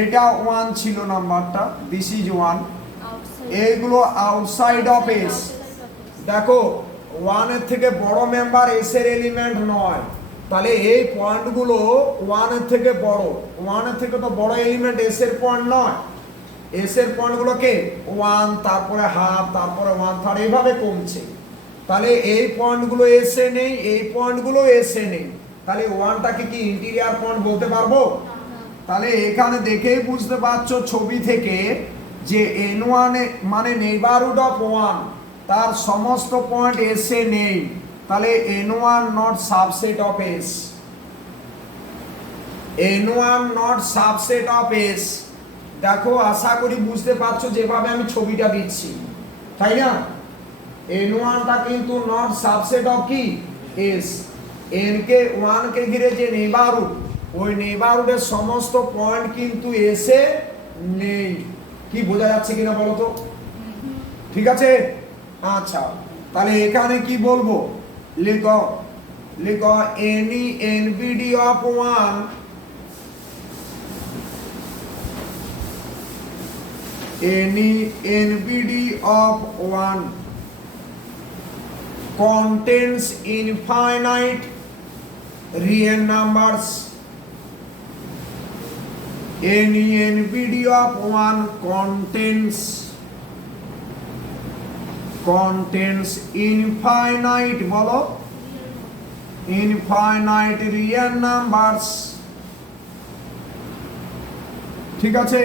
এটা 1 ছিল নাম্বারটা, দিস ইজ 1, এইগুলো আউটসাইড অফ এস। দেখো 1 এর থেকে বড় মেম্বার এস এর এলিমেন্ট নয়, তাহলে এই পয়েন্টগুলো 1 এর থেকে বড়, 1 এর থেকে তো বড় এলিমেন্ট এস এর পয়েন্ট নয়। এস এর পয়েন্টগুলোকে 1, তারপরে হাফ, তারপরে 1/3 এইভাবে কমছে। তাহলে এই পয়েন্টগুলো এস এ নেই, এই পয়েন্টগুলো এস এ নেই, তাহলে 1টাকে কি ইন্টিরিয়ার পয়েন্ট বলতে পারবো? তাহলে এখানে দেখেই বুঝতে পারছো ছবি থেকে যে n1 মানে নেইবারহুড অফ 1, তার সমস্ত পয়েন্ট এস এ নেই, তাহলে n1 not subset of S, n1 not subset of S. দেখো আশা করি বুঝতে পারছো যেভাবে আমি ছবিটা দিচ্ছি, তাই না? n1টা কিন্তু নট সাবসেট অফ কি এস। n কে 1 কে ঘিরে যে নেইবারহুড, ওই নেইবারহুডের সমস্ত পয়েন্ট কিন্তু এস এ নেই। কি বোঝা যাচ্ছে কিনা বলো তো? ঠিক আছে, আচ্ছা তাহলে এখানে কি বলবো, লিখো লিখো any NBD of 1, any NBD of 1 contains infinite real numbers. Any NBD of 1 contains infinite বলো, infinite real numbers। ঠিক আছে,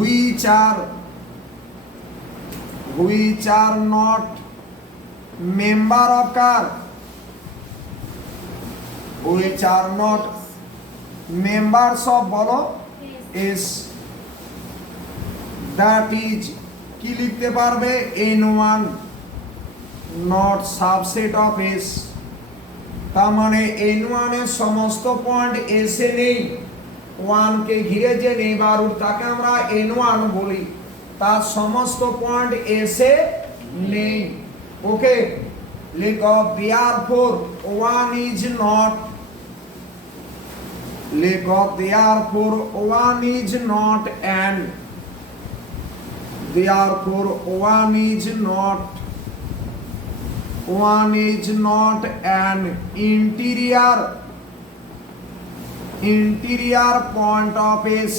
which are not member of car, which are not members of বলো is, that is কি লিখতে পারবে, n1 not subset of s। তার মানে n1 এর সমস্ত পয়েন্ট s এ নেই, 1 কে ঘিরে যে নেইবারহুড তাকে আমরা n1 বলি, তার সমস্ত পয়েন্ট এস এ নেই। ওকে, লিখো therefore 1 is not, লিখো therefore 1 is not an, therefore 1 is not an interior point of s।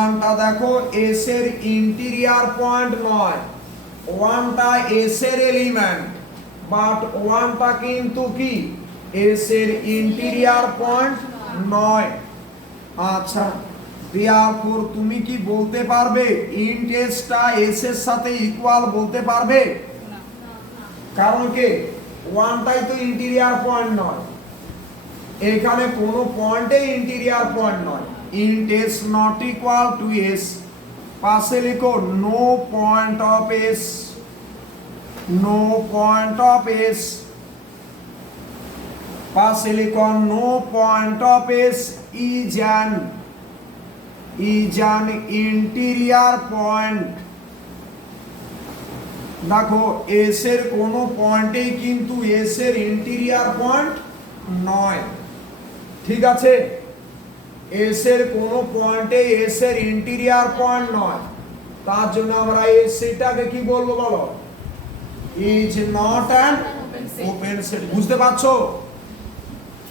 1টা দেখো s এর ইন্টিরিয়ার পয়েন্ট নয়, 1টা s এর এলিমেন্ট, বাট 1টা কিন্তু কি s এর ইন্টিরিয়ার পয়েন্ট নয়। আচ্ছা, therefore তুমি কি বলতে পারবে int s টা s এর সাথে ইকুয়াল বলতে পারবে? কারণ কি 1টাই তো ইন্টিরিয়ার পয়েন্ট নয়, এখানে কোনো পয়েন্টে ইন্টিরিয়ার পয়েন্ট নয়। int s not equal to s, পাশে লিখো no point of s, no point of s, পাশে লিখো no point of s is an interior point। দেখো s এর কোনো পয়েন্টেই কিন্তু s এর ইন্টিরিয়ার পয়েন্ট নয়। ঠিক আছে, s এর কোনো পয়েন্টে s এর ইন্টিরিয়ার পয়েন্ট নয়, তার জন্য আমরা s সেটাকে কি বলবো বলো, is not an open set. বুঝতে পারছো?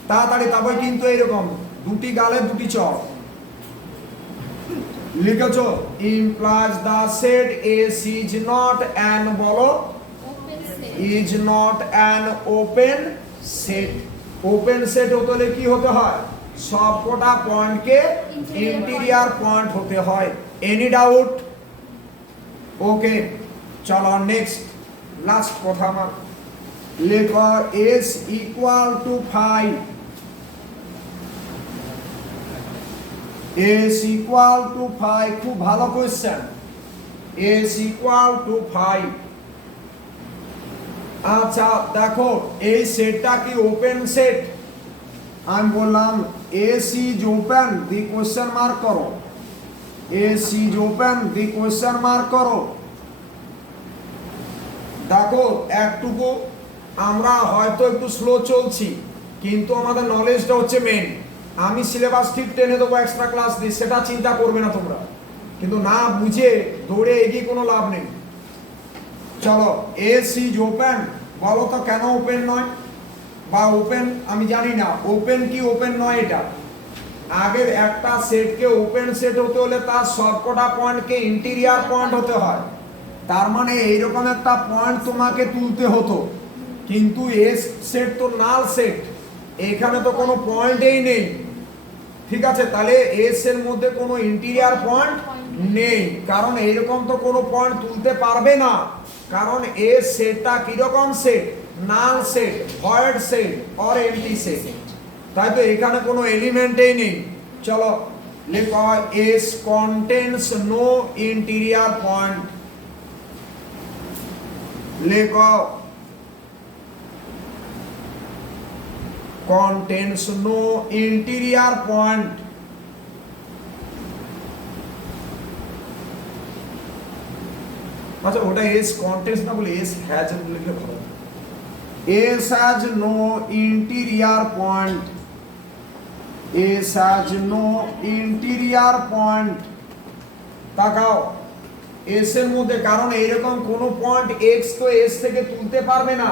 তাড়াতাড়ি, তবে কিন্তু এইরকম দুটি গালে দুটি চড়। লিখেছো implies the set s is not an বলো, is not an open set। Open set হতে হলে কি হতে হয়, সবকটা পয়েন্টকে ইন্টিরিয়ার পয়েন্ট হতে হয়। Any doubt? ওকে, চলো নেক্সট, লাস্ট কথা আমার, লেখো s equal to 5, s equal to 5, খুব ভালো কোয়েশ্চেন, s equal to 5। আচ্ছা দেখো এই সেটটা কি ওপেন সেট? আমি বললাম s is open, the question mark করো, S is open the question mark করো। দেখো একটুকু আমরা হয়তো একটু স্লো চলছি, কিন্তু আমাদের নলেজটা হচ্ছে মেন। আমি সিলেবাস ঠিক টেনে দেবো, এক্সট্রা ক্লাস দিই, সেটা চিন্তা করবে না তোমরা, কিন্তু না বুঝে দৌড়ে এগিয়ে কোনো লাভ নেই। চলো, এস ইজ ওপেন, বলো তো কেন ওপেন নয়, বা ওপেন আমি জানি না ওপেন কি ওপেন নয়। এটা আগের একটা সেটকে ওপেন সেট হতে হলে তার সবকটা পয়েন্টকে ইন্টিরিয়ার পয়েন্ট হতে হয়। তার মানে এইরকম একটা পয়েন্ট তোমাকে তুলতে হতো, কিন্তু এস সেট তো নাল সেট, এখানে তো কোনো পয়েন্টই নেই। ঠিক আছে, তাহলে এস এর মধ্যে কোনো ইন্টিরিয়ার পয়েন্ট নেই, কারণ এইরকম তো কোনো পয়েন্ট তুলতে পারবে না, কারণ এস সেটটা কিরকম set, null set, void set or empty set. তাই তো এখানে কোনো এলিমেন্টই নেই। চলো লেখো S contains no interior point. লেখো contains no interior point. আচ্ছা ওটা এস কন্টেন্টস না বলে এস হ্যাজ লিখলে ভালো। S has no interior point, S has no interior point. তাকাও এস এর মধ্যে, কারণ এইরকম কোন পয়েন্ট এক্স তো এস থেকে তুলতে পারবে না,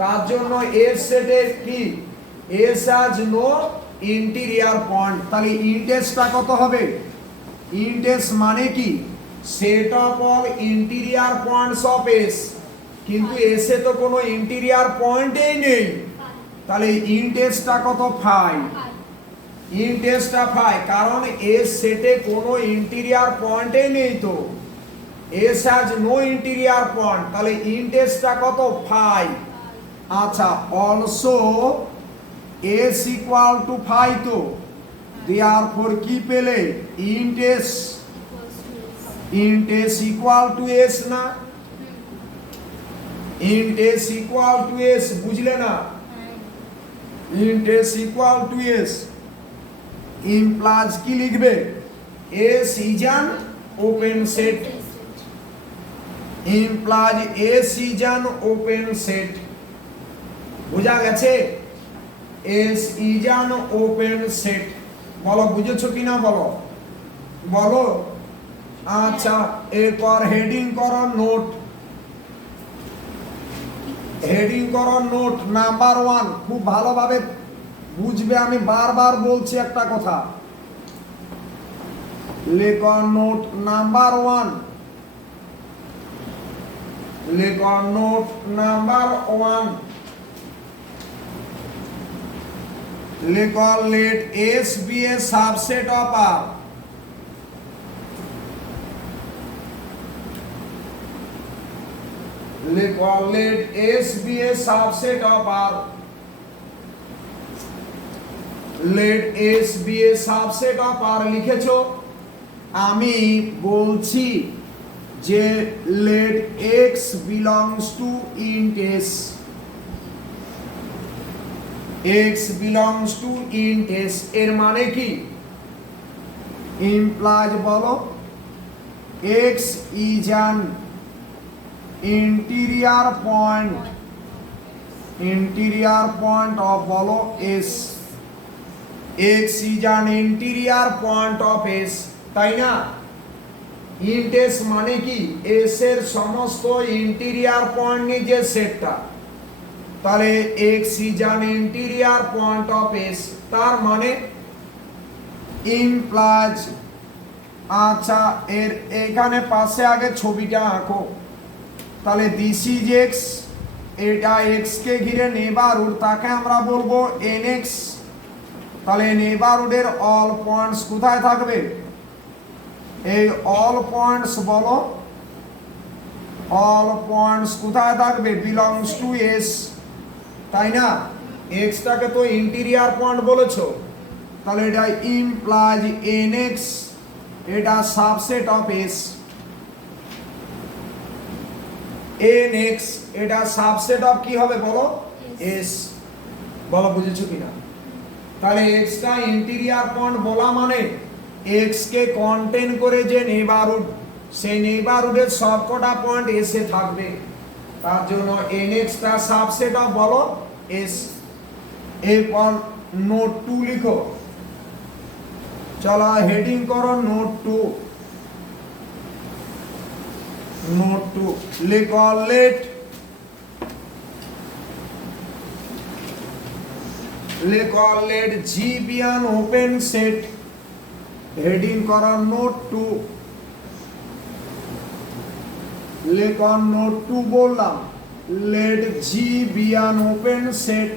তার জন্য এস সেটে কি S has no interior point. তাহলে ইন্টেসটা কত হবে, ইন্টেস মানে কি set of all interior points of S, কিন্তু এস এ তো কোনো ইন্টিরিয়ার পয়েন্টই নেই, তাহলে ইন্টেসটা কত ফাই, ইন্টেসটা ফাই, কারণ এস সেটে কোনো ইন্টিরিয়ার পয়েন্টই নেই, তো S has no interior point, তাহলে ইন্টেসটা কত ফাই। আচ্ছা also S equal to phi, তো দেয়ারফর কি পেলে int S, int S equal to S না, ইন্টেস ইকুয়াল টু এস, বুঝলে না, ইন্টেস ইকুয়াল টু এস ইমপ্লাইজ কি লিখবে, S is an open set, implies S is an open set. বোঝা গেছে, S is an open set. বলো বুঝেছো কিনা, বলো বলো। আচ্ছা এরপর হেডিং করো নোট, হেডিং করো নোট নাম্বার 1, খুব ভালোভাবে বুঝবে, আমি বারবার বলছি একটা কথা। লেখো নোট নাম্বার 1, লেখো নোট নাম্বার 1, লেখো let S be a subset of R। লেখো let S be a subset of R, let S be a subset of R লিখেছো। আমি বলছি যে let X belongs to int S, x belongs to int s, এর মানে কি implies বলো x is an interior point, interior point of বলো s, x is an interior point of s, তাই না। int s মানে কি s এর সমস্ত ইন্টিরিয়ার পয়েন্ট নিয়ে যে সেটটা, তাহলে x is an interior point of s, তার মানে implies। আচ্ছা এর এখানে পাশে আগে ছবিটা আঁকো, তাহলে দিস ইজ x, এটা x কে ঘিরে নেইবারহুড, তাকে আমরা বলবো nx। তাহলে নেইবারহুডের অল পয়েন্টস কোথায় থাকবে, এই অল পয়েন্টস বলো, অল পয়েন্টস কোথায় থাকবে, বিলংস টু s, তাই না। এক্সটাকে তো ইন্টিরিয়ার পয়েন্ট বলেছো, তাহলে এটা ইমপ্লাইজ nx, এটা সাবসেট অফ s, nx এটা সাবসেট অফ কি হবে বলো, s। বলো বুঝেছো কিনা। তাহলে এক্সটা ইন্টিরিয়ার পয়েন্ট বলা মানে এক্স কে কন্টেন করে যে নেইবারহুড, সেই নেইবারহুডের সবকটা পয়েন্ট এসে থাকবে। তার জন্য nx টা সাবসেট অফ বলো এস। এরপর নোট 2 লিখো। চলো হেডিং করো নোট 2। নোট 2 লিখো let G be an open set. Heading করো নোট 2। লিখো নোট 2 বললাম let G be an open set.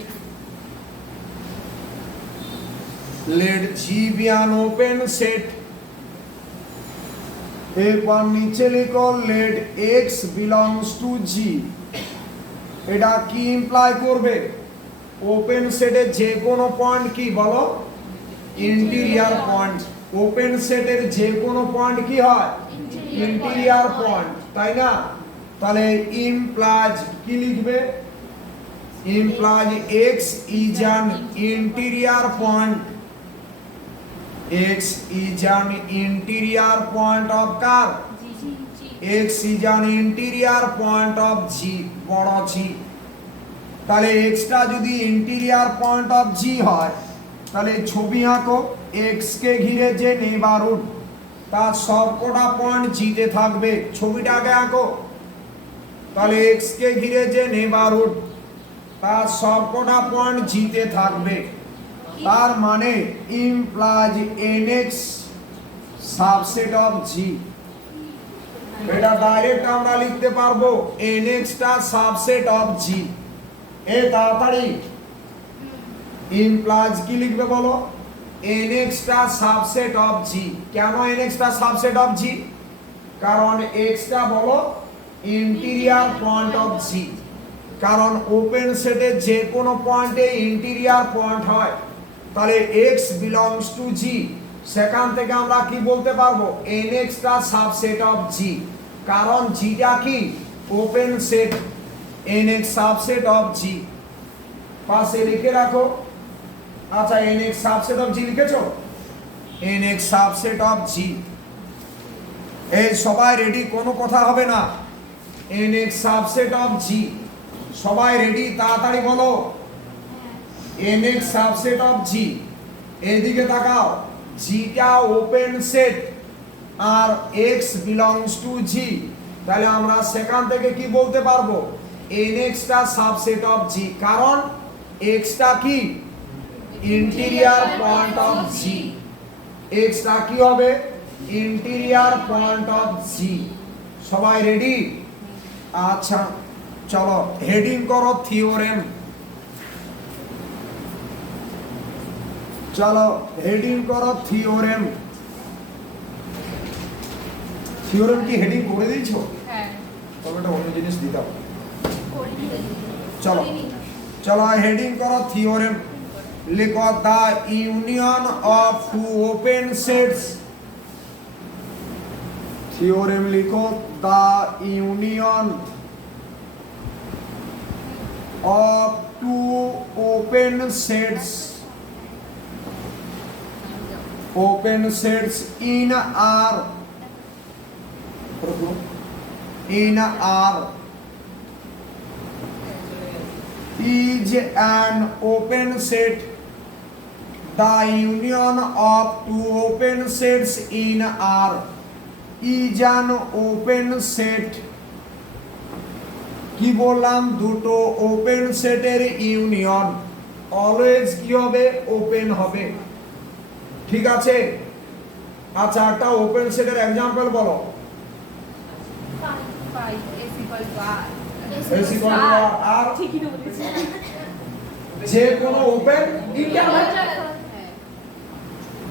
Let G be an open set. এরপর নিচে লিখো let x belongs to G. এটা কি ইমপ্লাই করবে? ওপেন সেটের যে কোনো পয়েন্ট কি বলো? Interior point. ওপেন সেটের যে কোনো পয়েন্ট কি হয়? ইন্টিরিয়ার পয়েন্ট, তাই না? তাহলে ইমপ্লাইজ কি লিখবে? Implies x is an interior point. X is an interior point of কার? X is an interior point of G, বড় জি। তাহলে এক্সটা যদি ইন্টিরিয়ার পয়েন্ট অফ জি হয়, তাহলে ছবি আঁকো। এক্স কে ঘিরে যে নেইবারহুড, তার সবকটা পয়েন্ট জিতে থাকবে। ছবিটাকে আঁকো। তাহলে এক্স কে ঘিরে যে নেইবারহুড, তার সবকটা পয়েন্ট জিতে থাকবে। তার মানে ইমপ্লাইজ এনএক্স সাবসেট অফ জি। এটা ডাইরেক্ট আমরা লিখতে পারবো এনএক্স টা সাবসেট অফ জি। এ তাড়াতাড়ি ইমপ্লাইজ কি লিখবে বলো? এনএক্স টা সাবসেট অফ জি। কেন এনএক্স টা সাবসেট অফ জি? কারণ এক্স টা বলো ইন্টিরিয়ার পয়েন্ট অফ জি। কারণ ওপেন সেটের যে কোনো পয়েন্টে ইন্টিরিয়ার পয়েন্ট হয়। তাহলে এক্স বিলংস টু জি, সেখান থেকে আমরা কি বলতে পারবো? এনএক্স টা সাবসেট অফ জি। কারণ জিটা কি? Open set. N X subset of G পাশে লিখে রাখো। আচ্ছা, এনএক্স সাবসেট অফ জি লিখেছো? N X subset of G. এই সবাই রেডি? কোনো কথা হবে না। এনএক্স সাবসেট অফ জি, সবাই রেডি? তাড়াতাড়ি বলো এনএক্স সাবসেট অফ জি। এদিকে তাকাও। জিটা ওপেন সেট আর এক্স বিলংস টু জি। তাহলে আমরা সেখান থেকে কি বলতে পারবো? এনএক্স টা সাবসেট অফ জি। কারণ এক্স টা কি? Interior point of G. X টা কি হবে? ইন্টিরিয়ার পয়েন্ট অফ জি। সবাই রেডি? আচ্ছা চলো হেডিং করো থিওরেম। চলো হেডিং করো থিওরেম। থিওরেম কি হেডিং করে দিয়েছো? হ্যাঁ, তবে এটা অন্য জিনিস দিতে হবে। করিনি। চলো চলো হেডিং করো থিওরেম। লিখো the union of two open sets. Theorem লিখো the union of two open sets. Open sets in R is an open set. The union of two open sets in R is an open set. কি বললাম? দুটো ওপেন সেটের ইউনিয়ন অলওয়েজ কি হবে? ওপেন হবে। ঠিক আছে? আচ্ছা, একটা ওপেন সেটের এক্সাম্পল বলো। পাই S equal to R. S equal to R, ঠিকই তো বলেছি। যে কোনো ওপেন ইন্টারভ্যাল,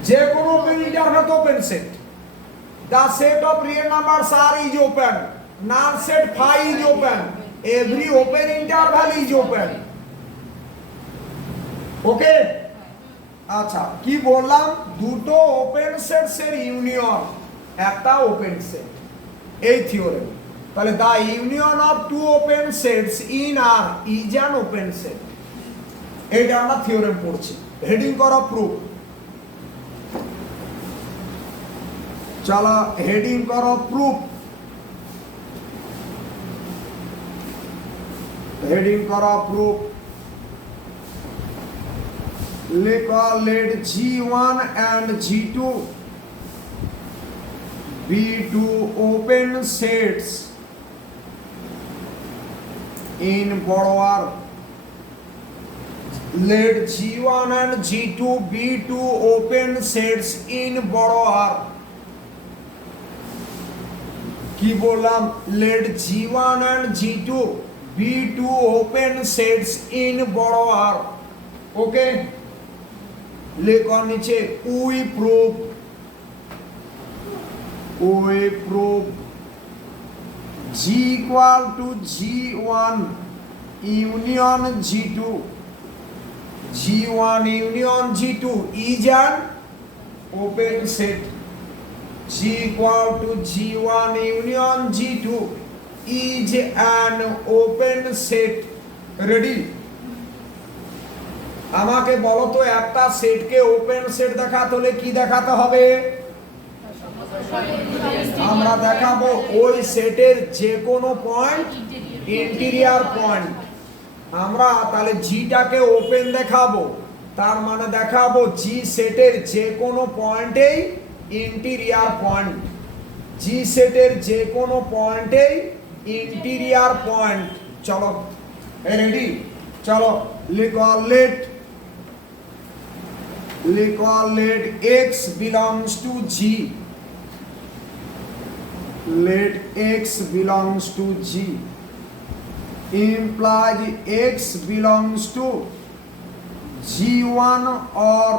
যে কোনো open interval open set. The set of real numbers R is open. Null set phi is open. Every open interval is open. Okay? আচ্ছা, কি বললাম? দুটো ওপেন সেটসের ইউনিয়ন একটা ওপেন সেট। এই থিওরেম। তাহলে the union of two open sets in R is an open set. এইটা আমরা থিওরেম পড়ছি। হেডিং করো প্রুফ। চলো হেডিং করো প্রুফ, হেডিং করো প্রুফ। লেখো let G1 and G2 be two open sets in borrower. Let G1 and G2 be two open sets in borrower. কি বললাম? Let G1 and G2 be two open sets in borrower. Okay? লেখো নিচে we prove G equal to G1 union G2. G1 union G2 is an open set. G equal to G1 union G2 is an open set. Ready? আমাকে বলো তো একটা সেটকে ওপেন সেট দেখাতে হলে কি দেখাতে হবে? আমরা দেখাবো ওই সেটের যে কোনো পয়েন্ট ইন্টিরিয়ার পয়েন্ট। আমরা তাহলে জিটাকে ওপেন দেখাবো, তার মানে দেখাবো জি সেটের যে কোনো পয়েন্টেই ইন্টিরিয়ার পয়েন্ট। জি সেটের যে কোনো পয়েন্টেই ইন্টিরিয়ার পয়েন্ট। চলো রেডি? চলো লিখো let x belongs to G. Let x belongs to G implies x belongs to G1 or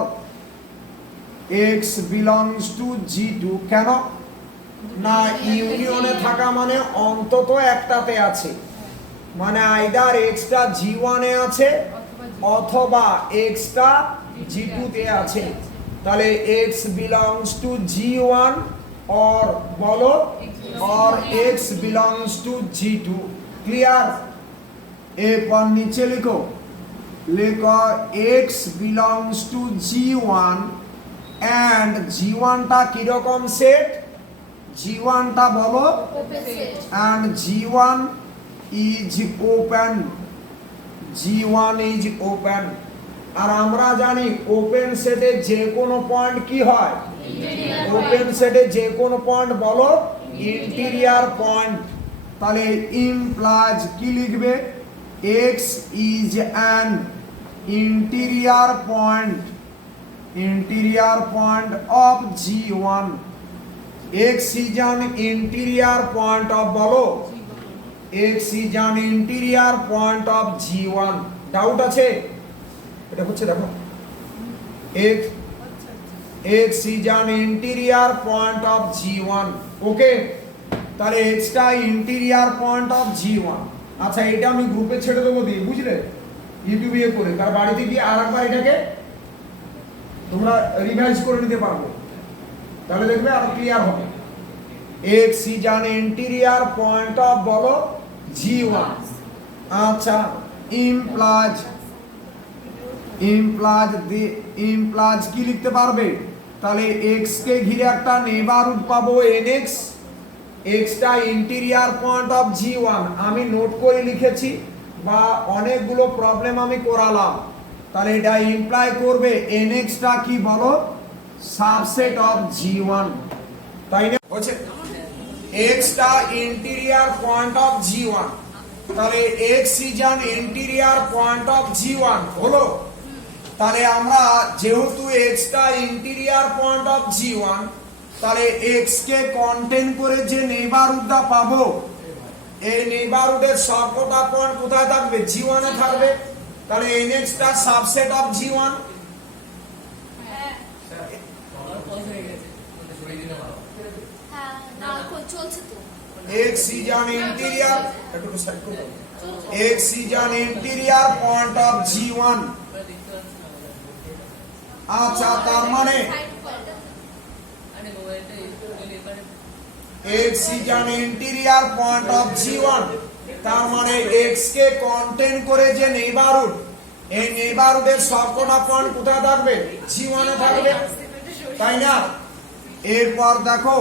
x belongs to G2. কেন না? ইউনিয়নে থাকা মানে অন্তত একটাতে আছে, মানে আইদার এক্সটা G1 এ আছে অথবা এক্সটা G2 তে আছে। তাহলে x belongs to G1 or বলো or x belongs to G2। Clear? এরপর নিচে লিখো x belongs to G1 and G1 টা কিরকম সেট? G1 টা বলো open set. and G1 is open. G1 is open। আর আমরা জানি ওপেন সেটে যে কোনো পয়েন্ট কি হয়? ওপেন সেটে যে কোনো পয়েন্ট বলো ইন্টিরিয়ার পয়েন্ট। তাহলে ইমপ্লাইজ কি লিখবে? x is an interior point of G1. x is an interior point of বলো x is an interior point of G1। Doubt আছে? এটা হচ্ছে দেখো x is an interior point of G1। ওকে, তাহলে x টা ইন্টিরিয়ার পয়েন্ট অফ G1। আচ্ছা, এটা আমি গ্রুপে ছেড়ে দেবো দিয়ে, বুঝলে, ইউটিউবে করে, তার বাড়িতে গিয়ে আরেকবার এটাকে তোমরা রিভাইজ করে নিতে পারবো, তাহলে দেখবে আরো ক্লিয়ার হবে। x is an interior point of বলো G1। আচ্ছা, ইমপ্লাজ কি লিখতে পারবে? তাহলে x কে ঘিরে একটা নেইবারহুড পাবো nx। x টা ইন্টিরিয়ার পয়েন্ট অফ G1 আমি নোট করে লিখেছি বা অনেকগুলো প্রবলেম আমি করালাম। তাহলে এটা ইমপ্লাই করবে nx টা কি বলো? সাবসেট অফ G1, তাই না? হচ্ছে x টা ইন্টিরিয়ার পয়েন্ট অফ G1। তাহলে x is an interior point of G1 হলো। তাহলে আমরা যেহেতু x টা ইন্টিরিয়ার পয়েন্ট অফ G1, তাহলে x কে কন্টেইন করে যে নেইবারহুডটা পাবো, এই নেইবারহুডের সবকটা পয়েন্ট কোথায় থাকবে? G1 এ থাকবে। তাহলে nx টা সাবসেট অফ G1। হ্যাঁ না চলছে তো। x is an interior x is an interior point of G1। আচ্ছা, তার মানে x is an interior point of G1, তার মানে x কে কন্টেইন করে যে নেইবারহুড, এই নেইবারহুডের সবকটা পয়েন্ট কোথায় থাকবে? G1 এ থাকবে, তাই না? এরপর দেখো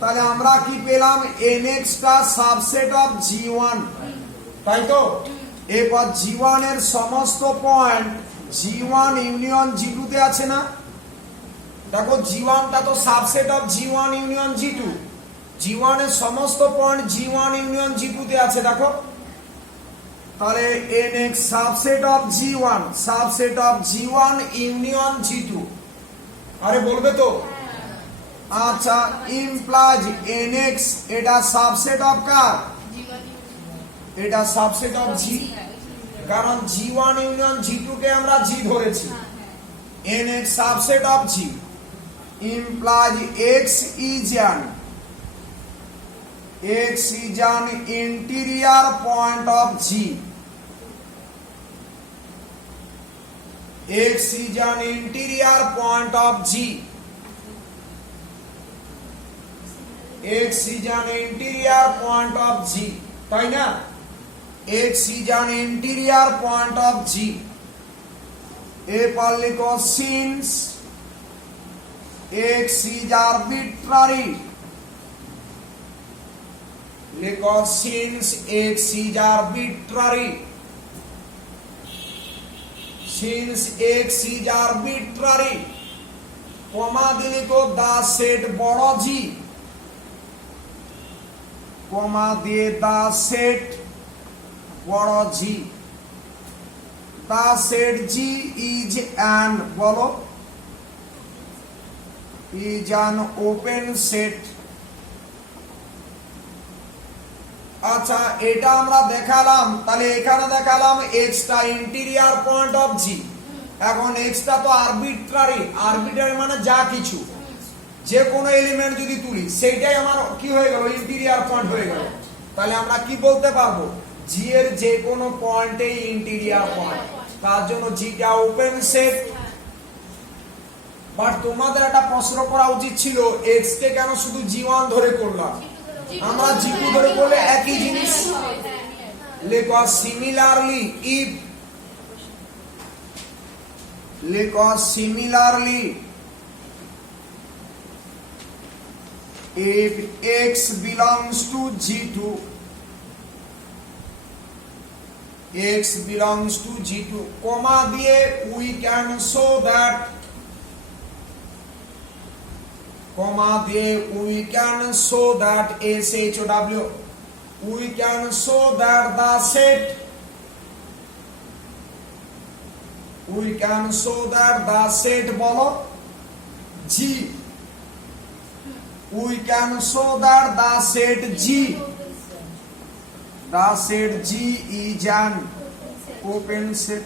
তাহলে আমরা কি পেলাম nx টা সাবসেট অফ g1 তাই তো এরপর g1 এর সমস্ত পয়েন্ট g1 ইউনিয়ন g2 তে আছে না দেখো g1 টা তো subset of g1 union g2 g1 এর সমস্ত পয়েন্ট g1 ইউনিয়ন g2 তে আছে দেখো তাহলে nx subset of g1 union g2 আরে বলবে তো আচ্ছা ইমপ্লাইজ nx এটা সাবসেট অফ কার এটা সাবসেট অফ g কারণ g1 ইউনিয়ন g2 কে আমরা g ধরেছি nx subset of g implies x is an interior point of g x is an interior point of g x is an interior point of g তাই না x is an interior point of g এরপর লিখো since x is arbitrary লিখো since x is arbitrary since x is arbitrary কমা দিলে তো দা সেট বড় g কমা দিয়ে দা সেট বড় g the set g is an বলো is an open set আচ্ছা এটা আমরা দেখালাম তাহলে এখানে দেখালাম x টা ইন্টেরিয়র পয়েন্ট অফ g এখন x টা তো আরবিট্রারি মানে যা কিছু যে কোনো এলিমেন্ট যদি তুলি সেইটাই আমার কি হয়ে গেল ইন্টেরিয়র পয়েন্ট হয়ে গেল তাহলে আমরা কি বলতে পারবো g এর যে কোনো পয়েন্টেই ইন্টেরিয়র পয়েন্ট তার জন্য g টা ওপেন সেট বাট তোমাদের একটা প্রশ্ন করা উচিত ছিল x কে কেন শুধু g1 ধরে করলাম আমরা g2 ধরে করলে একই জিনিস লেখো similarly if x belongs to g2 comma দিয়ে we can show that comma দিয়ে we can show that we can show that the set বলো g we can show that the set g is an open set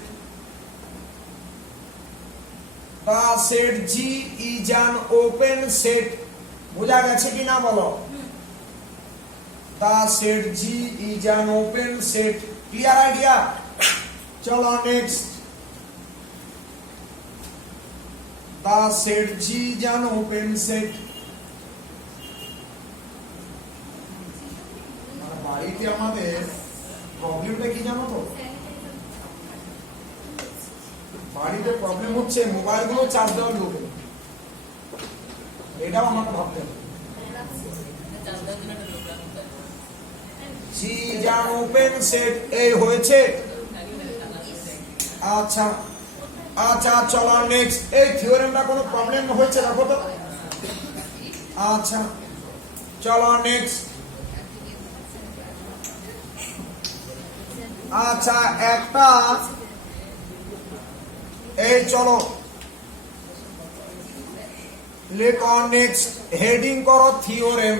the set g is an open set বোঝা গেছে কি না বলো the set g is an open set clear idea চলো next the set g is an open set বাড়িতে আমাদের প্রবলেমটা কি জানো তো বাড়িতে প্রবলেম হচ্ছে মোবাইল গুলো চার্জ দেওয়ার লোকে এটাও আমাকে ভাবতে হবে জি জান ওপেন সেট এই হয়েছে আচ্ছা আচ্ছা চলো নেক্সট এই থিওরেমটা কোনো প্রবলেম হয়েছে দেখো তো আচ্ছা চলো নেক্সট আচ্ছা একটা এই চলো লেখো নেক্সট হেডিং করো থিওরেম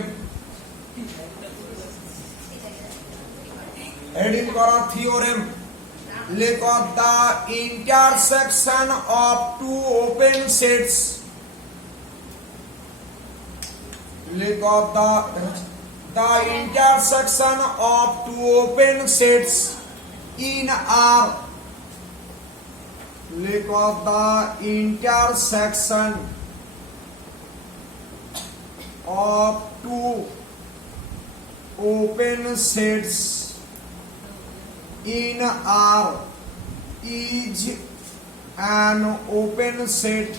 লেখো the intersection of two open sets লেখো the intersection of two open sets in R লেখো the intersection of two open sets in R is an open set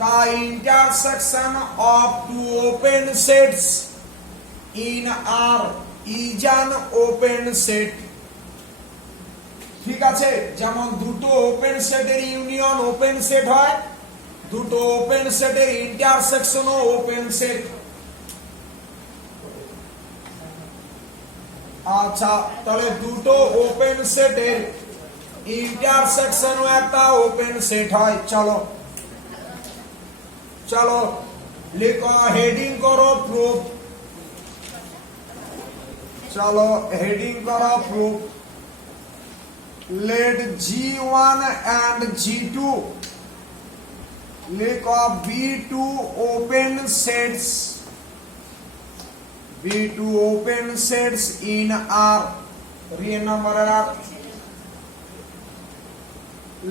the intersection of two open sets in R is an open set. ঠিক আছে, যেমন দুটো ওপেন সেটের ইউনিয়ন ওপেন সেট হয়, দুটো ওপেন সেটের ইন্টারসেকশনও ওপেন সেট। আচ্ছা, তাহলে দুটো ওপেন সেটের ইন্টারসেকশনও একটা ওপেন সেট হয়। চলো চলো লিখো, হেডিং করো প্রুফ। চলো হেডিং করো proof. let G1 and G2 লিখো B2 open sets, B2 open sets in R, real number R.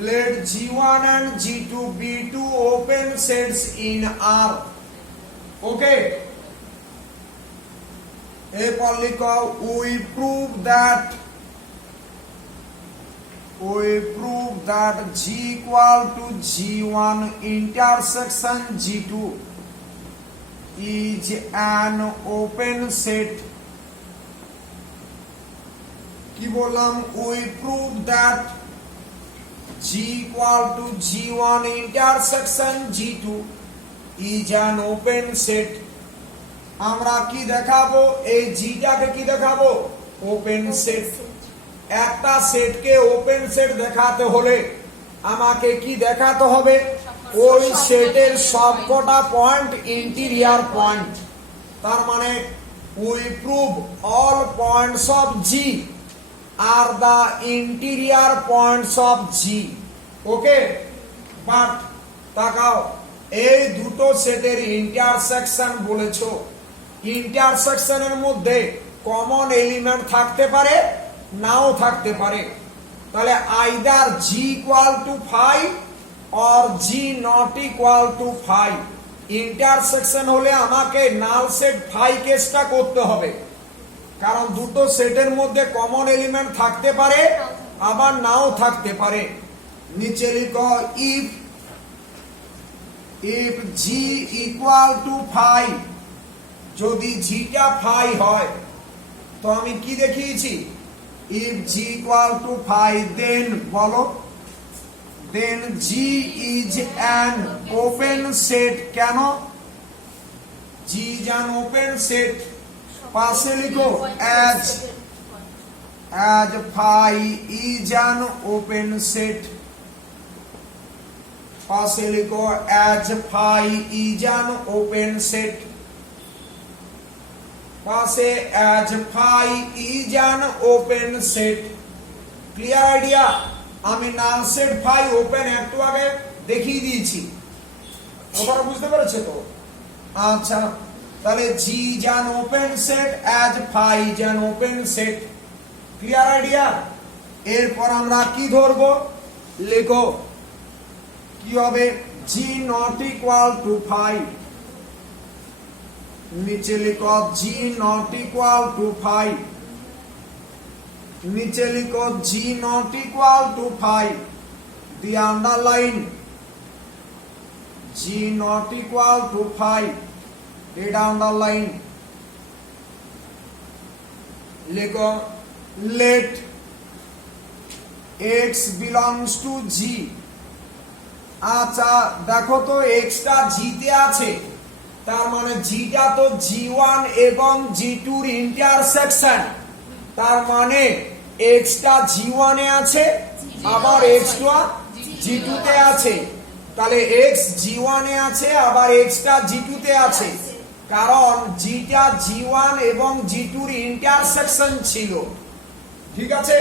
Let G1 and G2 B2 open sets in R. Okay. এরপর লিখো we prove that G equal to G1 intersection G2 is an open set. কি বললাম? we prove that G equal to G1 intersection G2 is an open set. আমরা কি দেখাবো? এই জিটাকে কি দেখাবো? Open set. একটা সেটকে ওপেন সেট দেখাতে হলে আমাকে কি দেখাতে হবে? ওই সেটের সবকটা পয়েন্ট ইন্টিরিয়ার পয়েন্ট। তার মানে we prove all points of G are the interior points of G. Okay, but তাকাও, এই দুটো সেটের ইন্টারসেকশন বলেছো, ইন্টারসেকশনের মধ্যে কমন এলিমেন্ট থাকতে পারে, নাও থাকতে পারে। তাহলে either G equal to 5 or G not equal to 5। Intersection হলে আমাকে নাল সেট 5 কেসটা করতে হবে, কারণ দুটো সেটের মধ্যে কমন এলিমেন্ট থাকতে পারে, আবার নাও থাকতে পারে। নিচে লিখো ইফ জি ইকুয়াল টু 5, যদি জিটা 5 হয়, তো আমি কি দেখিয়েছি? if G equal to 5, then বলো, then G is an open set. কেন? G is an open set। পাশে লিখো as phi is an open set। পাশে লিখো as phi is an open set। পাশে as phi is an open set। Clear idea? আমি নাল সেট phi ওপেন একটু আগে দেখিয়ে দিয়েছি, ওটা বুঝতে পেরেছো তো? আচ্ছা, তাহলে G is an open set, as phi is an open set। Clear idea? এরপর আমরা কি ধরবো? লেখো কি হবে? G not equal to 5। নিচে লিখো G not equal to 5। নিচে লিখো G not equal to 5 দিয়ে underline G not equal to 5, এটা আন্ডারলাইন। লিখো let x belongs to G। আচ্ছা দেখো তো, x টা G তে আছে, তার মানে জিটা তো G1 এবং G2 এর ইন্টারসেকশন। তার মানে x টা G1 এ আছে, আবার x টা G2 তে আছে। তাহলে x G1 এ আছে, আবার x টা G2 তে আছে, কারণ জিটা G1 এবং G2 এর ইন্টারসেকশন ছিল। ঠিক আছে,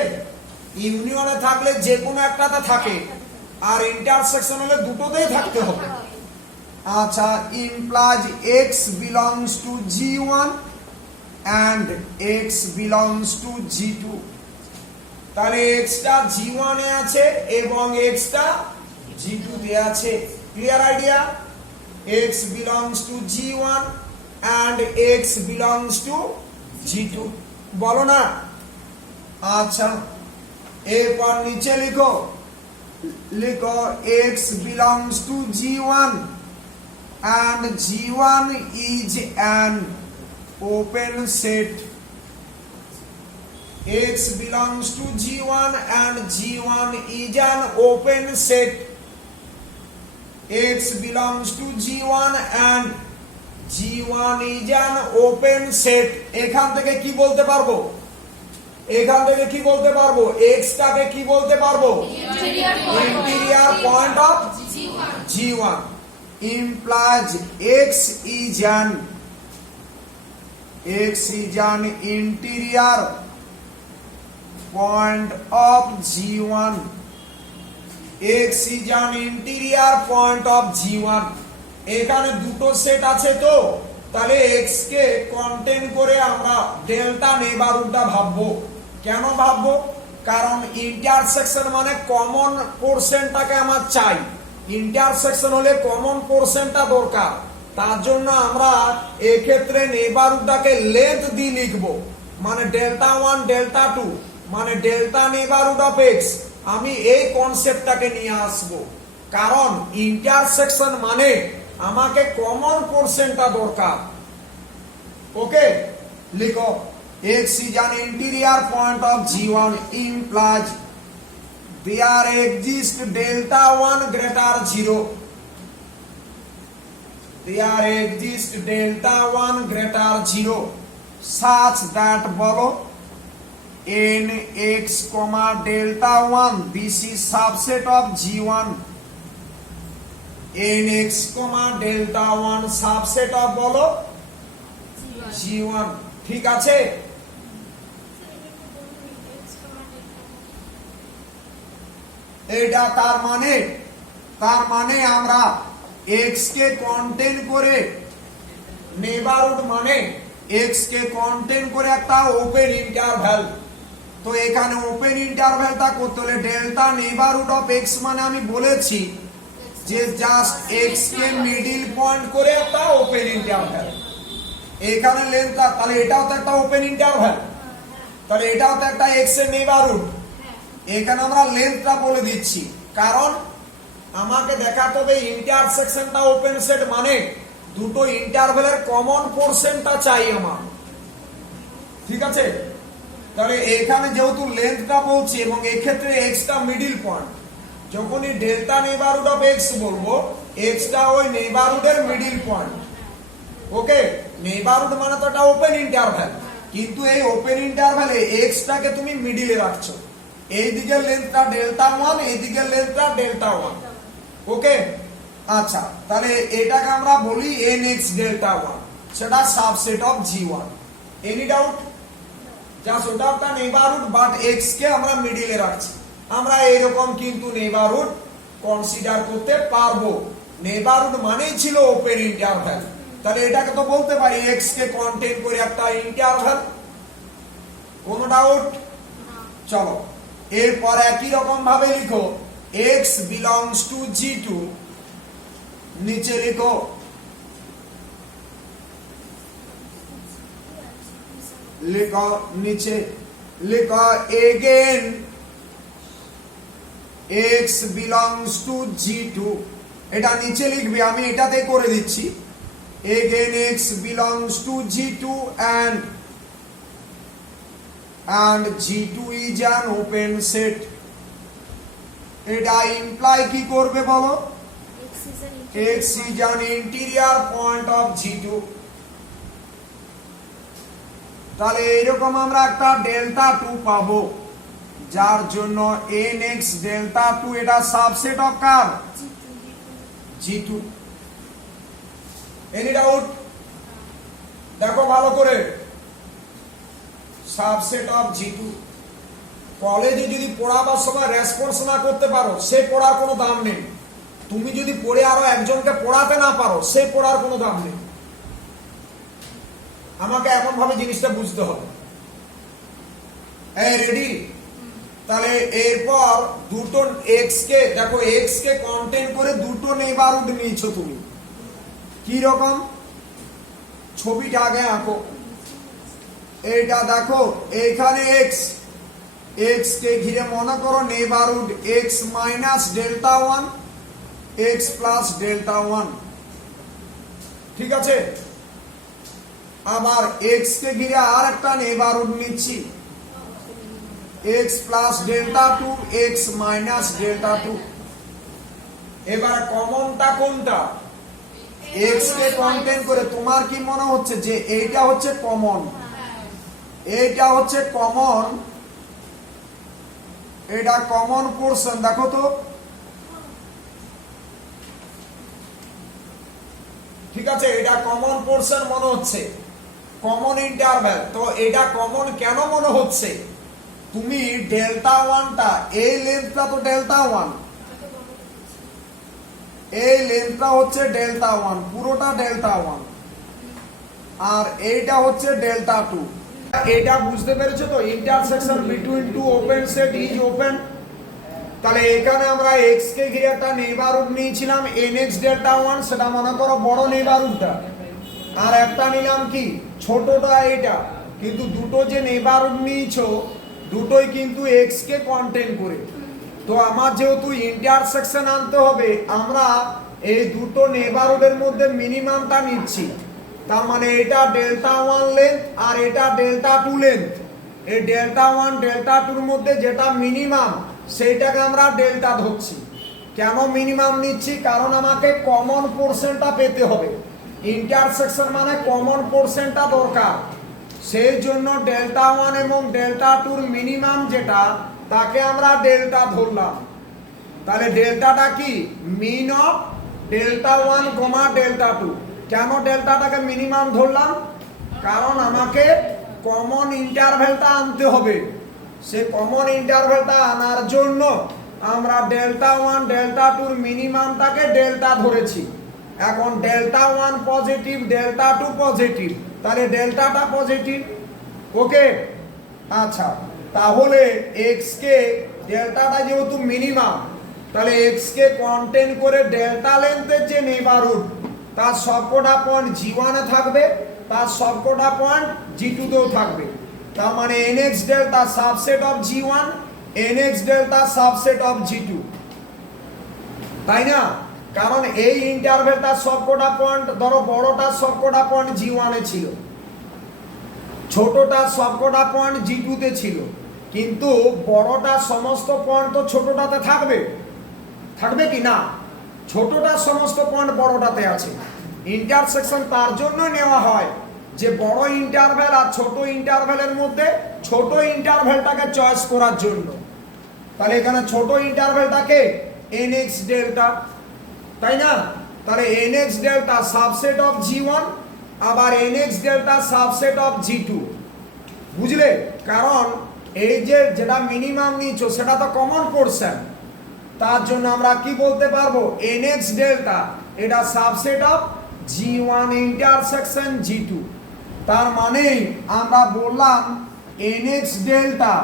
ইউনিয়নে থাকলে যে কোনো একটাতে থাকে, আর ইন্টারসেকশন হলে দুটোতেই থাকতে হবে। আচ্ছা, implies x belongs to G1 and x belongs to G2। তাহলে x টা G1 এ আছে এবং x টা G2 তে আছে। Clear idea? x belongs to G1 and x belongs to G2, বলো না? আচ্ছা, এরপর নিচে লিখো x belongs to G1 and G1 is an open set. X belongs to G1 and G1 is an open set. X belongs to G1 and G1 is an open set. এখান থেকে কি বলতে পারবো? এখান থেকে কি বলতে পারবো? X টাকে কি বলতে পারবো? Interior point of G1 implies X is an interior point of G1. X is an interior point of G1. এখানে দুটো সেট আছে তো, তাহলে x কে কন্টেন করে আমরা ডেল্টা নেইবারহুডটা ভাববো। কেন ভাববো? কারণ ইন্টারসেকশন মানে কমন পোরশনটাকে আমার চাই। ইন্টারসেকশন হলে কমন পোরশনটা দরকার। তার জন্য আমরা এই ক্ষেত্রে নেইবারহুডটাকে লেন্থ দিয়ে লিখবো, মানে ডেল্টা 1 ডেল্টা 2 মানে ডেল্টা নেইবারহুড অফ x। আমি এই কনসেপ্টটাকে নিয়ে আসবো, কারণ ইন্টারসেকশন মানে আমাকে কমন পোরশনটা দরকার। ওকে, লিখো x is an interior point of G1 implies there exists delta 1 greater 0. There exists delta 1 greater 0 such that বলো n x comma delta 1 this is subset of G1. n x comma delta 1 subset of বলো G1। ঠিক আছে, এটা তার মানে আমরা x কে কন্টেন করে নেইবারহুড মানে x কে কন্টেন করে একটা ওপেন ইন্টারভ্যাল। তো এখানে ওপেন ইন্টারভ্যালটা করতে হলে ডেল্টা নেইবারহুড অফ x মানে আমি বলেছি যে জাস্ট x কে মিডল পয়েন্ট করে একটা ওপেন ইন্টারভ্যাল। এখানে লেন্থটা, তাহলে এটাও তো একটা ওপেন ইন্টারভ্যাল, তাহলে এটাও তো একটা x এর নেইবারহুড। এখানে আমরা লেন্থটা বলে দিচ্ছি, কারণ আমাকে দেখাতে হবে ইন্টারসেকশনটা ওপেন সেট মানে দুটো ইন্টারভ্যালের কমন পোরশনটা চাই আমার। ঠিক আছে, তাহলে এখানে যেহেতু লেন্থটা বলছি এবং এই ক্ষেত্রে x টা মিডল পয়েন্ট, যখনই ডেল্টা নেইবারহুড অফ x বলবো x টা ওই নেইবারহুডের মিডল পয়েন্ট। ওকে, নেইবারহুড মানে তো একটা ওপেন ইন্টারভ্যাল, কিন্তু এই ওপেন ইন্টারভ্যালে x টাকে তুমি মিডলে রাখছো। এই দিকের লেন্থটা ডেল্টা 1, এই দিকের লেন্থটা ডেল্টা 1। ওকে, আচ্ছা, তাহলে এটাকে আমরা বলি nx ডেল্টা 1, সেটা subset of G1। Any doubt? Just ওটা একটা নেইবারহুড, বাট x কে আমরা মিডলে রাখছি। আমরা এইরকম কিন্তু নেইবারহুড কনসিডার করতে পারবো। নেইবারহুড মানেই ছিল ওপেন ইন্টারভ্যাল, তাহলে এটাকে তো বলতে পারি x কে কন্টেন করে একটা ইন্টারভ্যাল। কোনো ডাউট? চলো, এরপর একই রকম ভাবে লিখো x belongs to G2, নিচে লিখো নিচে লিখো again x belongs to G2। এটা নিচে লিখবে, আমি এটাতে করে দিচ্ছি। again x belongs to G2 and G2 is an open set। এটা ইমপ্লাই কি করবে বলো? x is an interior point of G2। তাহলে এরকম আমরা একটা ডেল্টা 2 পাবো, যার জন্য nx ডেল্টা 2 এটা subset of car? G2। Any doubt? দেখো ভালো করে, সাবসেট অফ G2। কলেজে যদি পড়াবার সময় রেসপন্স না করতে পারো, সে পড়ার কোনো দাম নেই। তুমি যদি পড়ে আরো একজনকে পড়াতে না পারো, সে পড়ার কোনো দাম নেই। আমাকে এমন ভাবে জিনিসটা বুঝতে হবে। এই রেডি? তাহলে এরপর দুটো x কে দেখো, x কে কন্টেন করে দুটো নেইবারহুড নিয়েছো তুমি। কি রকম? ছবিটা আগে আঁকো। এইটা দেখো, এইখানে x কে ঘিরে মনে করো neighbourhood x minus delta 1, x plus delta 1। ঠিক আছে, আবার x কে ঘিরে আর একটা নেইবারহুড নিচ্ছি, x plus delta two x minus delta two. এবার কমনটা কোনটা? x কে কন্টেন করে তোমার কি মনে হচ্ছে যে এইটা হচ্ছে কমন? এইটা হচ্ছে কমন, এটা কমন পোরশন। দেখো তো, ঠিক আছে, এটা কমন পোরশন মনে হচ্ছে, কমন ইন্টারভ্যাল। তো এটা কমন কেন মনে হচ্ছে? তুমি ডেল্টা ওয়ানটা, এই লেন্থটা তো ডেল্টা ওয়ান, এই লেন্থটা হচ্ছে ডেল্টা ওয়ান, পুরোটা ডেল্টা ওয়ান, আর এইটা হচ্ছে ডেল্টা টু। এটা বুঝতে পেরেছো তো? Intersection between to open set is open. তাহলে এখানে আমরা x কে ঘিরে একটা নেইবারহুড নিয়েছিলাম nx ডেল্টা ওয়ান, সেটা মনে করো বড় নেইবারহুডটা, আর একটা নিলাম কি ছোটটা এটা। কিন্তু দুটো যে নেইবারহুড নিয়েছো দুটোই কিন্তু x কে কন্টেন করে। তো আমার যেহেতু ইন্টারসেকশন আনতে হবে, আমরা এই দুটো নেইবারহুডের মধ্যে মিনিমামটা নিচ্ছি। তার মানে এটা ডেল্টা ওয়ান লেন্থ আর এটা ডেল্টা টু লেন্থ। এই ডেল্টা ওয়ান ডেল্টা টুর মধ্যে যেটা মিনিমাম সেইটাকে আমরা ডেল্টা ধরছি। কেন মিনিমাম নিচ্ছি? কারণ আমাকে কমন পোরশনটা পেতে হবে। ইন্টারসেকশন মানে কমন পোরশনটা দরকার, সেই জন্য ডেল্টা ওয়ান এবং ডেল্টা টুর মিনিমাম যেটা, তাকে আমরা ডেল্টা ধরলাম। তাহলে ডেল্টাটা কি? Min of delta one comma delta two. কেন ডেল্টাটাকে মিনিমাম ধরলাম? কারণ আমাকে কমন ইন্টারভ্যালটা আনতে হবে। সে কমন ইন্টারভ্যালটা আনার জন্য আমরা ডেল্টা ওয়ান ডেল্টা টুর মিনিমামটাকে ডেল্টা ধরেছি। এখন delta one positive, delta two positive, তাহলে ডেল্টাটা পজিটিভ। ওকে, আচ্ছা, তাহলে এক্স কে ডেল্টাটা যেহেতু মিনিমাম, তাহলে এক্স কে কন্টেন করে ডেল্টা লেন্থের যে নেইবারহুড তার সবকটা পয়েন্ট জি1 এ থাকবে, তার সবকটা পয়েন্ট জি2 তেও থাকবে। তার মানে nx delta subset of G one, nx delta subset of G two, তাই না? কারণ এই ইন্টারভ্যালটার সবকটা পয়েন্ট, ধরো বড়টার সবকটা পয়েন্ট জি1 এ ছিল, ছোটটার সবকটা পয়েন্ট জি2 তে ছিল, কিন্তু বড়টার সমস্ত পয়েন্ট তো ছোটটাতে থাকবে, থাকবে কি না? ছোটটার সমস্ত পয়েন্ট বড়টাতে আছে। ইন্টারসেকশন তার জন্য নেওয়া হয় যে বড় ইন্টারভ্যাল আর ছোট ইন্টারভ্যালের মধ্যে ছোট ইন্টারভ্যালটাকে চয়েস করার জন্য। তাহলে এখানে ছোট ইন্টারভ্যালটাকে nx ডেল্টা, তাই না? তাহলে nx delta subset of G one, আবার nx ডেল্টা সাবসেট অফ জি2। বুঝলে? কারণ এই যে যেটা মিনিমাম নিচ্ছ সেটা তো কমন পোরশন, তার জন্য আমরা কি বলতে পারবো? nx ডেল্টা এটা সাবসেট অফ জি1 ইন্টারসেকশন জি2। তার মানে আমরা বললাম nx ডেল্টা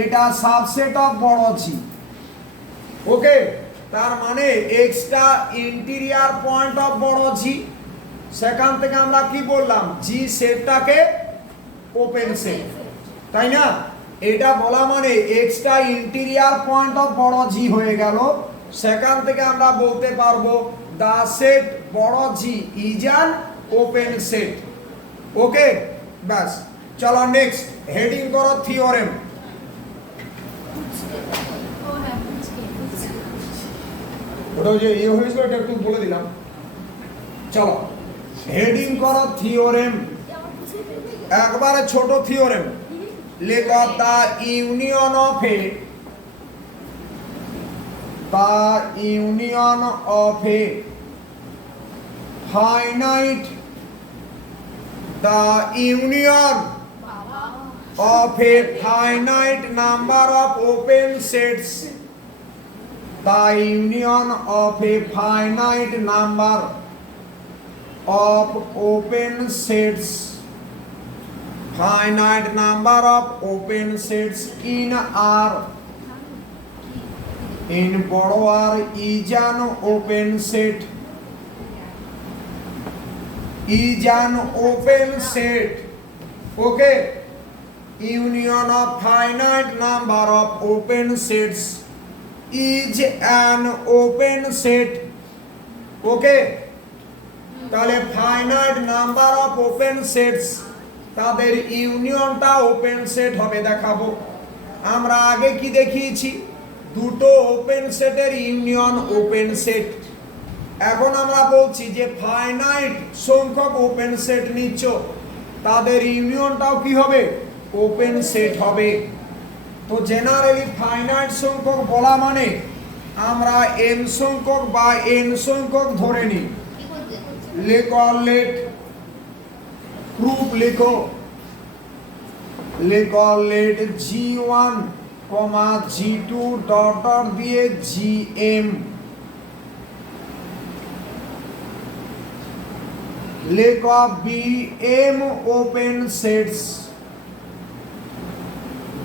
এটা সাবসেট অফ বড় জি। ওকে, তার মানে এক্সটা ইন্টেরিয়র পয়েন্ট অফ বড় জি। সেখান থেকে আমরা কি বললাম? জি সেটটাকে ওপেন সেট, তাই না? এটা বলা মানে এক্সটা ইন্টেরিয়র পয়েন্ট অফ বড় জি হয়ে গেল। সেখান থেকে আমরা বলতে পারবো দা সেট বড় জি ইজ অ্যান ওপেন সেট। ওকে, ব্যাস। চলো নেক্সট হেডিং করো থিওরেম। ওটা যে হয়েছিল এটা একটু বলে দিলাম। চলো হেডিং করো থিওরেম, একবারে ছোট থিওরেম। লেখো the union of A, the union of A finite, the union of a finite number of open sets, the union of a finite number of open sets, finite number of open sets in R, in বড় R is an open set, is an open set. Okay, union of finite number of open sets is an open set. Okay, তাহলে finite number of open sets, তাদের ইউনিয়নটা ওপেন সেট হবে দেখাবো। আমরা আগে কি দেখিয়েছি? দুটো ওপেন সেটের ইউনিয়ন ওপেন সেট। এখন আমরা বলছি যে ফাইনাইট সংখ্যক ওপেন সেট নিচ্ছ, তাদের ইউনিয়নটাও কি হবে? ওপেন সেট হবে। তো জেনারেলি ফাইনাইট সংখ্যক বলা মানে আমরা এম সংখ্যক বা এন সংখ্যক ধরে নিই। লেখো লেট প্রুফ লেখো, লেখো let G1, G2 dot dot দিয়ে GM, লেখো BM open sets,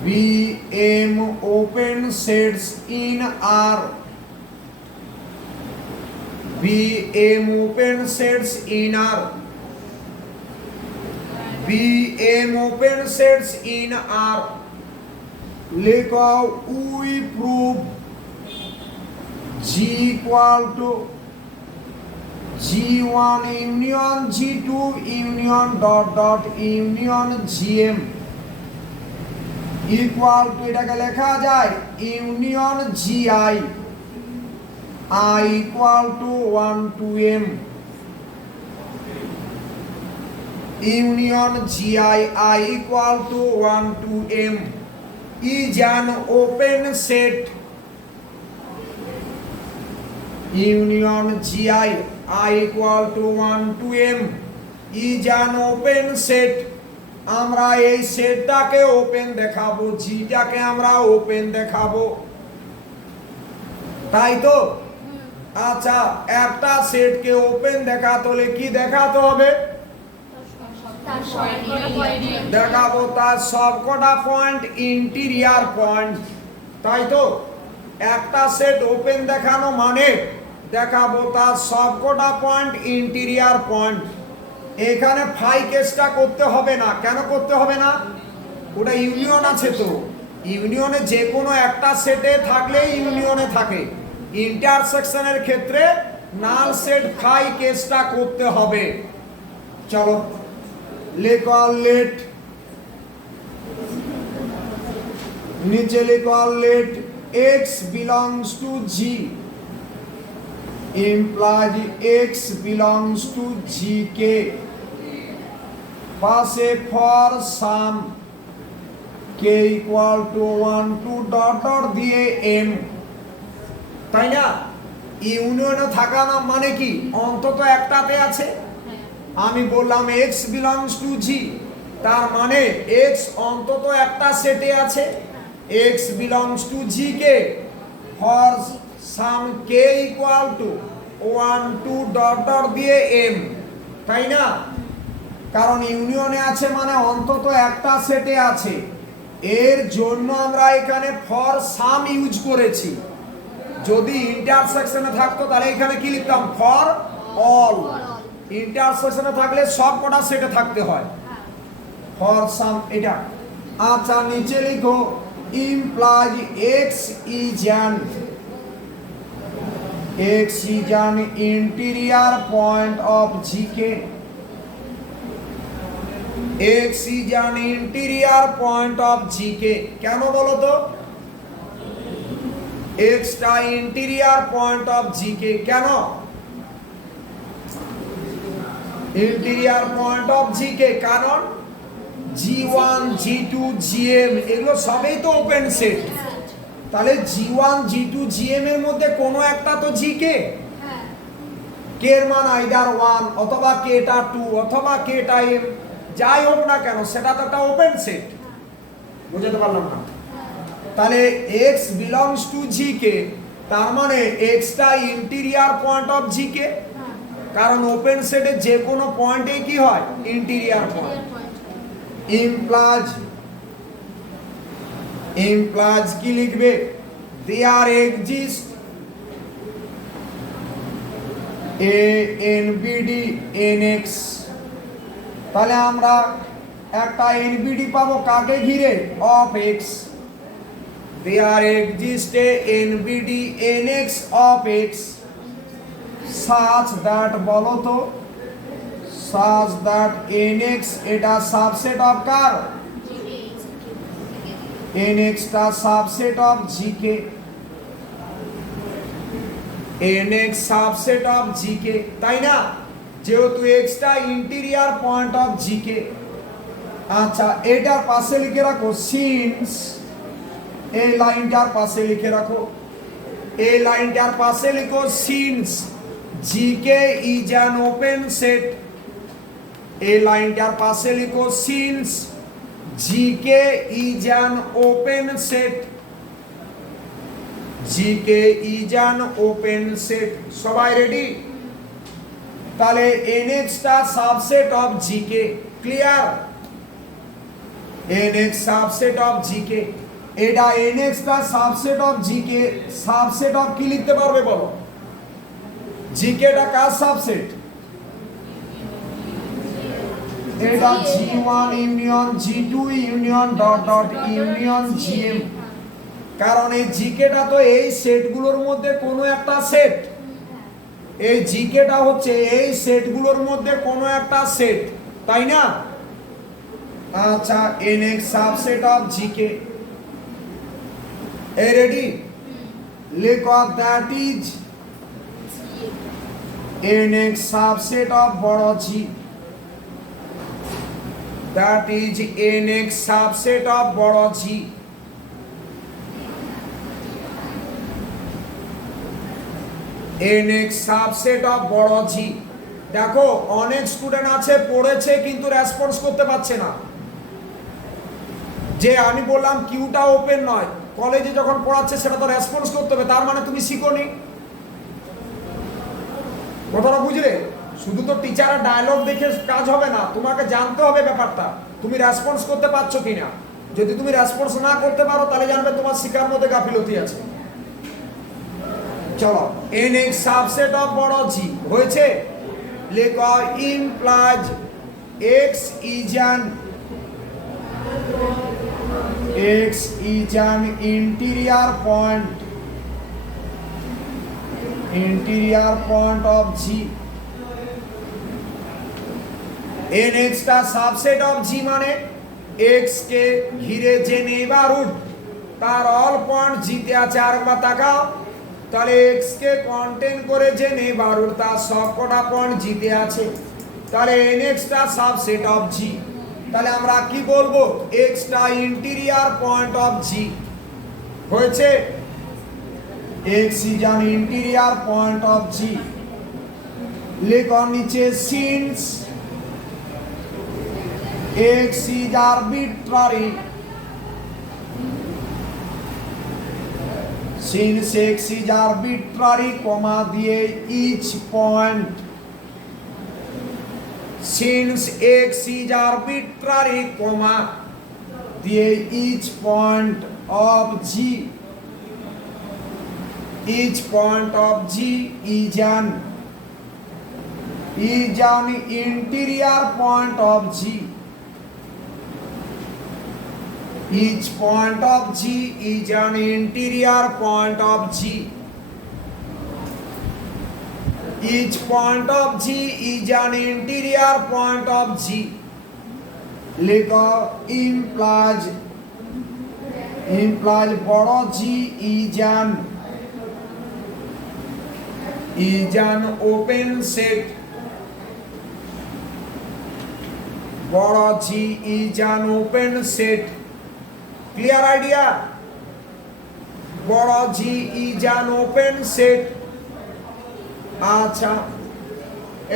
BM open sets in R, BM open sets in R, BM open sets in R. লেখো we prove G equal to G1 union G2 union dot dot union GM equal to, এটাকে লেখা যায় union GI, I equal to 1 to M, union GI, I equal to 1 to M is an open set, union GI, I equal to 1 to M is an open set। আমরা এই সেটটাকে ওপেন দেখাবো, জিটাকে আমরা ওপেন দেখাবো, তাই তো? আচ্ছা, একটা সেটকে ওপেন দেখাতে হলে কি দেখাতে হবে? দেখাবো তার সবকটা পয়েন্ট ইন্টিরিয়ার পয়েন্ট, তাই তো? একটা সেট ওপেন দেখানো মানে দেখাবো তার সবকটা পয়েন্ট ইন্টিরিয়ার পয়েন্ট। এখানে ফাই কেসটা করতে হবে না। কেন করতে হবে না? ওটা ইউনিয়ন আছে তো, ইউনিয়নে যে কোনো একটা সেটে থাকলে ইউনিয়নে থাকে। ইন্টারসেকশনের ক্ষেত্রে নাল সেট ফাই কেসটা করতে হবে। চলো লেখো লেট, নিচে লেখো late x belongs to G implies x belongs to GK, পাশে for sum k equal to 1 to dot dot দিয়ে m, তাই না? ইউনিয়নে থাকা না মানে কি অন্তত একটাতে আছে। আমি বললাম x belongs to G, তার মানে x অন্তত একটা সেটে আছে। x belongs to GK for sum k equal to 1 to dot dot দিয়ে m, তাই না? কারণ ইউনিয়নে আছে মানে অন্তত একটা সেটে আছে, এর জন্য আমরা এখানে ফর সাম ইউজ করেছি। যদি ইন্টারসেকশনে থাকতো তাহলে এখানে কি লিখতাম? For all. ইন্টারসেকশনে থাকলে সব কটা সেটে থাকতে হয়। ফর সাম এটা। আচ্ছা নিচে লিখো implies x is an interior point of GK, x is an interior point of GK। কেন বলো তো? x টা ইন্টেরিয়র পয়েন্ট অফ GK কেন? ইন্টেরিয়র পয়েন্ট অফ GK কারণ G1 G2 GM এগুলো সবই তো ওপেন সেট। তাহলে G1 G2 GM এর মধ্যে কোনো একটা তো GK, k এর মান আইদার 1 অথবা k টা 2 অথবা k টা m, যাই হোক না কেন সেটা তো একটা ওপেন সেট। বুঝতে পারলাম না? তাহলে x belongs to GK, তার মানে x টা ইন্টেরিয়র পয়েন্ট অফ GK, কারণ ওপেন সেটে যে কোনো পয়েন্টে কি হয়? Interior point. implies কি লিখবে? there exists a NBD NX, তাহলে আমরা একটা NBD পাবো কাকে ঘিরে? of x। there exists a NBD NX of x such that বলো তো such that nx এটা সাবসেট অফ কার nx টা subset of gk nx subset of gk তাই না যেহেতু x টা ইন্টিরিয়র পয়েন্ট অফ gk আচ্ছা এটার পাশে লিখে রাখো সিন্স এই লাইনটার পাশে লিখে রাখো এই লাইনটার পাশে লিখো since gk is an open set এই লাইনটার পাশে লিখো since gk is an open set gk is an open set সবাই রেডি তাহলে nx টা subset of gk clear nx subset of gk এটা nx টা subset of gk subset of কি লিখতে পারবে বলো gk টা কার সাবসেট এটা g1 union g2 union dot dot union gm কারণ এই gk টা তো এই সেটগুলোর মধ্যে কোনো একটা সেট এই gk টা হচ্ছে এই সেটগুলোর মধ্যে কোনো একটা সেট তাই না আচ্ছা nx সাবসেট অফ gk এই রেডি লেখো that is nx subset of বড় g that is nx subset of বড় g nx subset of বড় g দেখো অনেক স্টুডেন্ট আছে পড়েছে কিন্তু রেসপন্স করতে পারছে না যে আমি বললাম কিউটা ওপেন নয় কলেজে যখন পড়াচ্ছে সেটা তো রেসপন্স করতে হবে তার মানে তুমি শিখোনি কথাটা বুঝলে শুধু তো টিচারের ডায়লগ দেখে কাজ হবে না তোমাকে জানতে হবে ব্যাপারটা তুমি রেসপন্স করতে পারছো কিনা যদি তুমি রেসপন্স না করতে পারো তাহলে জানবে তোমার শিক্ষার মধ্যে গাফিলতি আছে চলো nx সাবসেট অফ বড় g হয়েছে লেখো implies x is an interior point of g nx টা সাবসেট অফ g মানে x কে ঘিরে যে নেইবারহুড তার অল পয়েন্ট g তে আছে আরেকবার তাকাও তাহলে x কে কন্টেইন করে যে নেইবারহুড তার সবকটা পয়েন্ট g তে আছে তাহলে nx টা সাবসেট অফ g তাহলে আমরা কি বলবো x টা ইন্টিরিয়র পয়েন্ট অফ g হয়েছে x is an interior point of g লেখো নিচে since x is arbitrary since x is arbitrary comma দিয়ে each point since x is arbitrary comma দিয়ে each point of g each point of g is an interior point of g each point of g is an interior point of g each point of g is an interior point of g লেখো implies বড় g is an open set বড় g is an open set clear idea বড় g is an open set আচ্ছা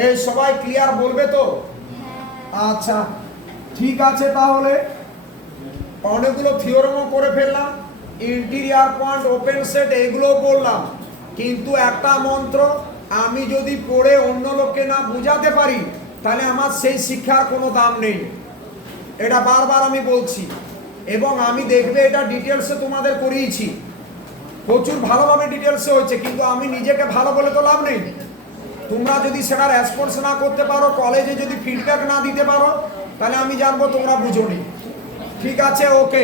এই সবাই ক্লিয়ার বলবে তো আচ্ছা ঠিক আছে তাহলে অনেকগুলো থিওরেমও করে ফেললাম ইন্টিরিয়র পয়েন্ট ওপেন সেট এগুলো বললাম কিন্তু একটা মন্ত্র আমি যদি পড়ে অন্য লোককে না বোঝাতে পারি তাহলে আমার সেই শিক্ষার কোনো দাম নেই এটা বারবার আমি বলছি এবং আমি দেখবে এটা ডিটেলসে তোমাদের করিয়েছি প্রচুর ভালোভাবে ডিটেলসে হয়েছে কিন্তু আমি নিজেকে ভালো বলে তো লাভ নেই তোমরা যদি সেটা রেসপন্স না করতে পারো কলেজে যদি ফিডব্যাক না দিতে পারো তাহলে আমি জানবো তোমরা বুঝোনি ঠিক আছে ওকে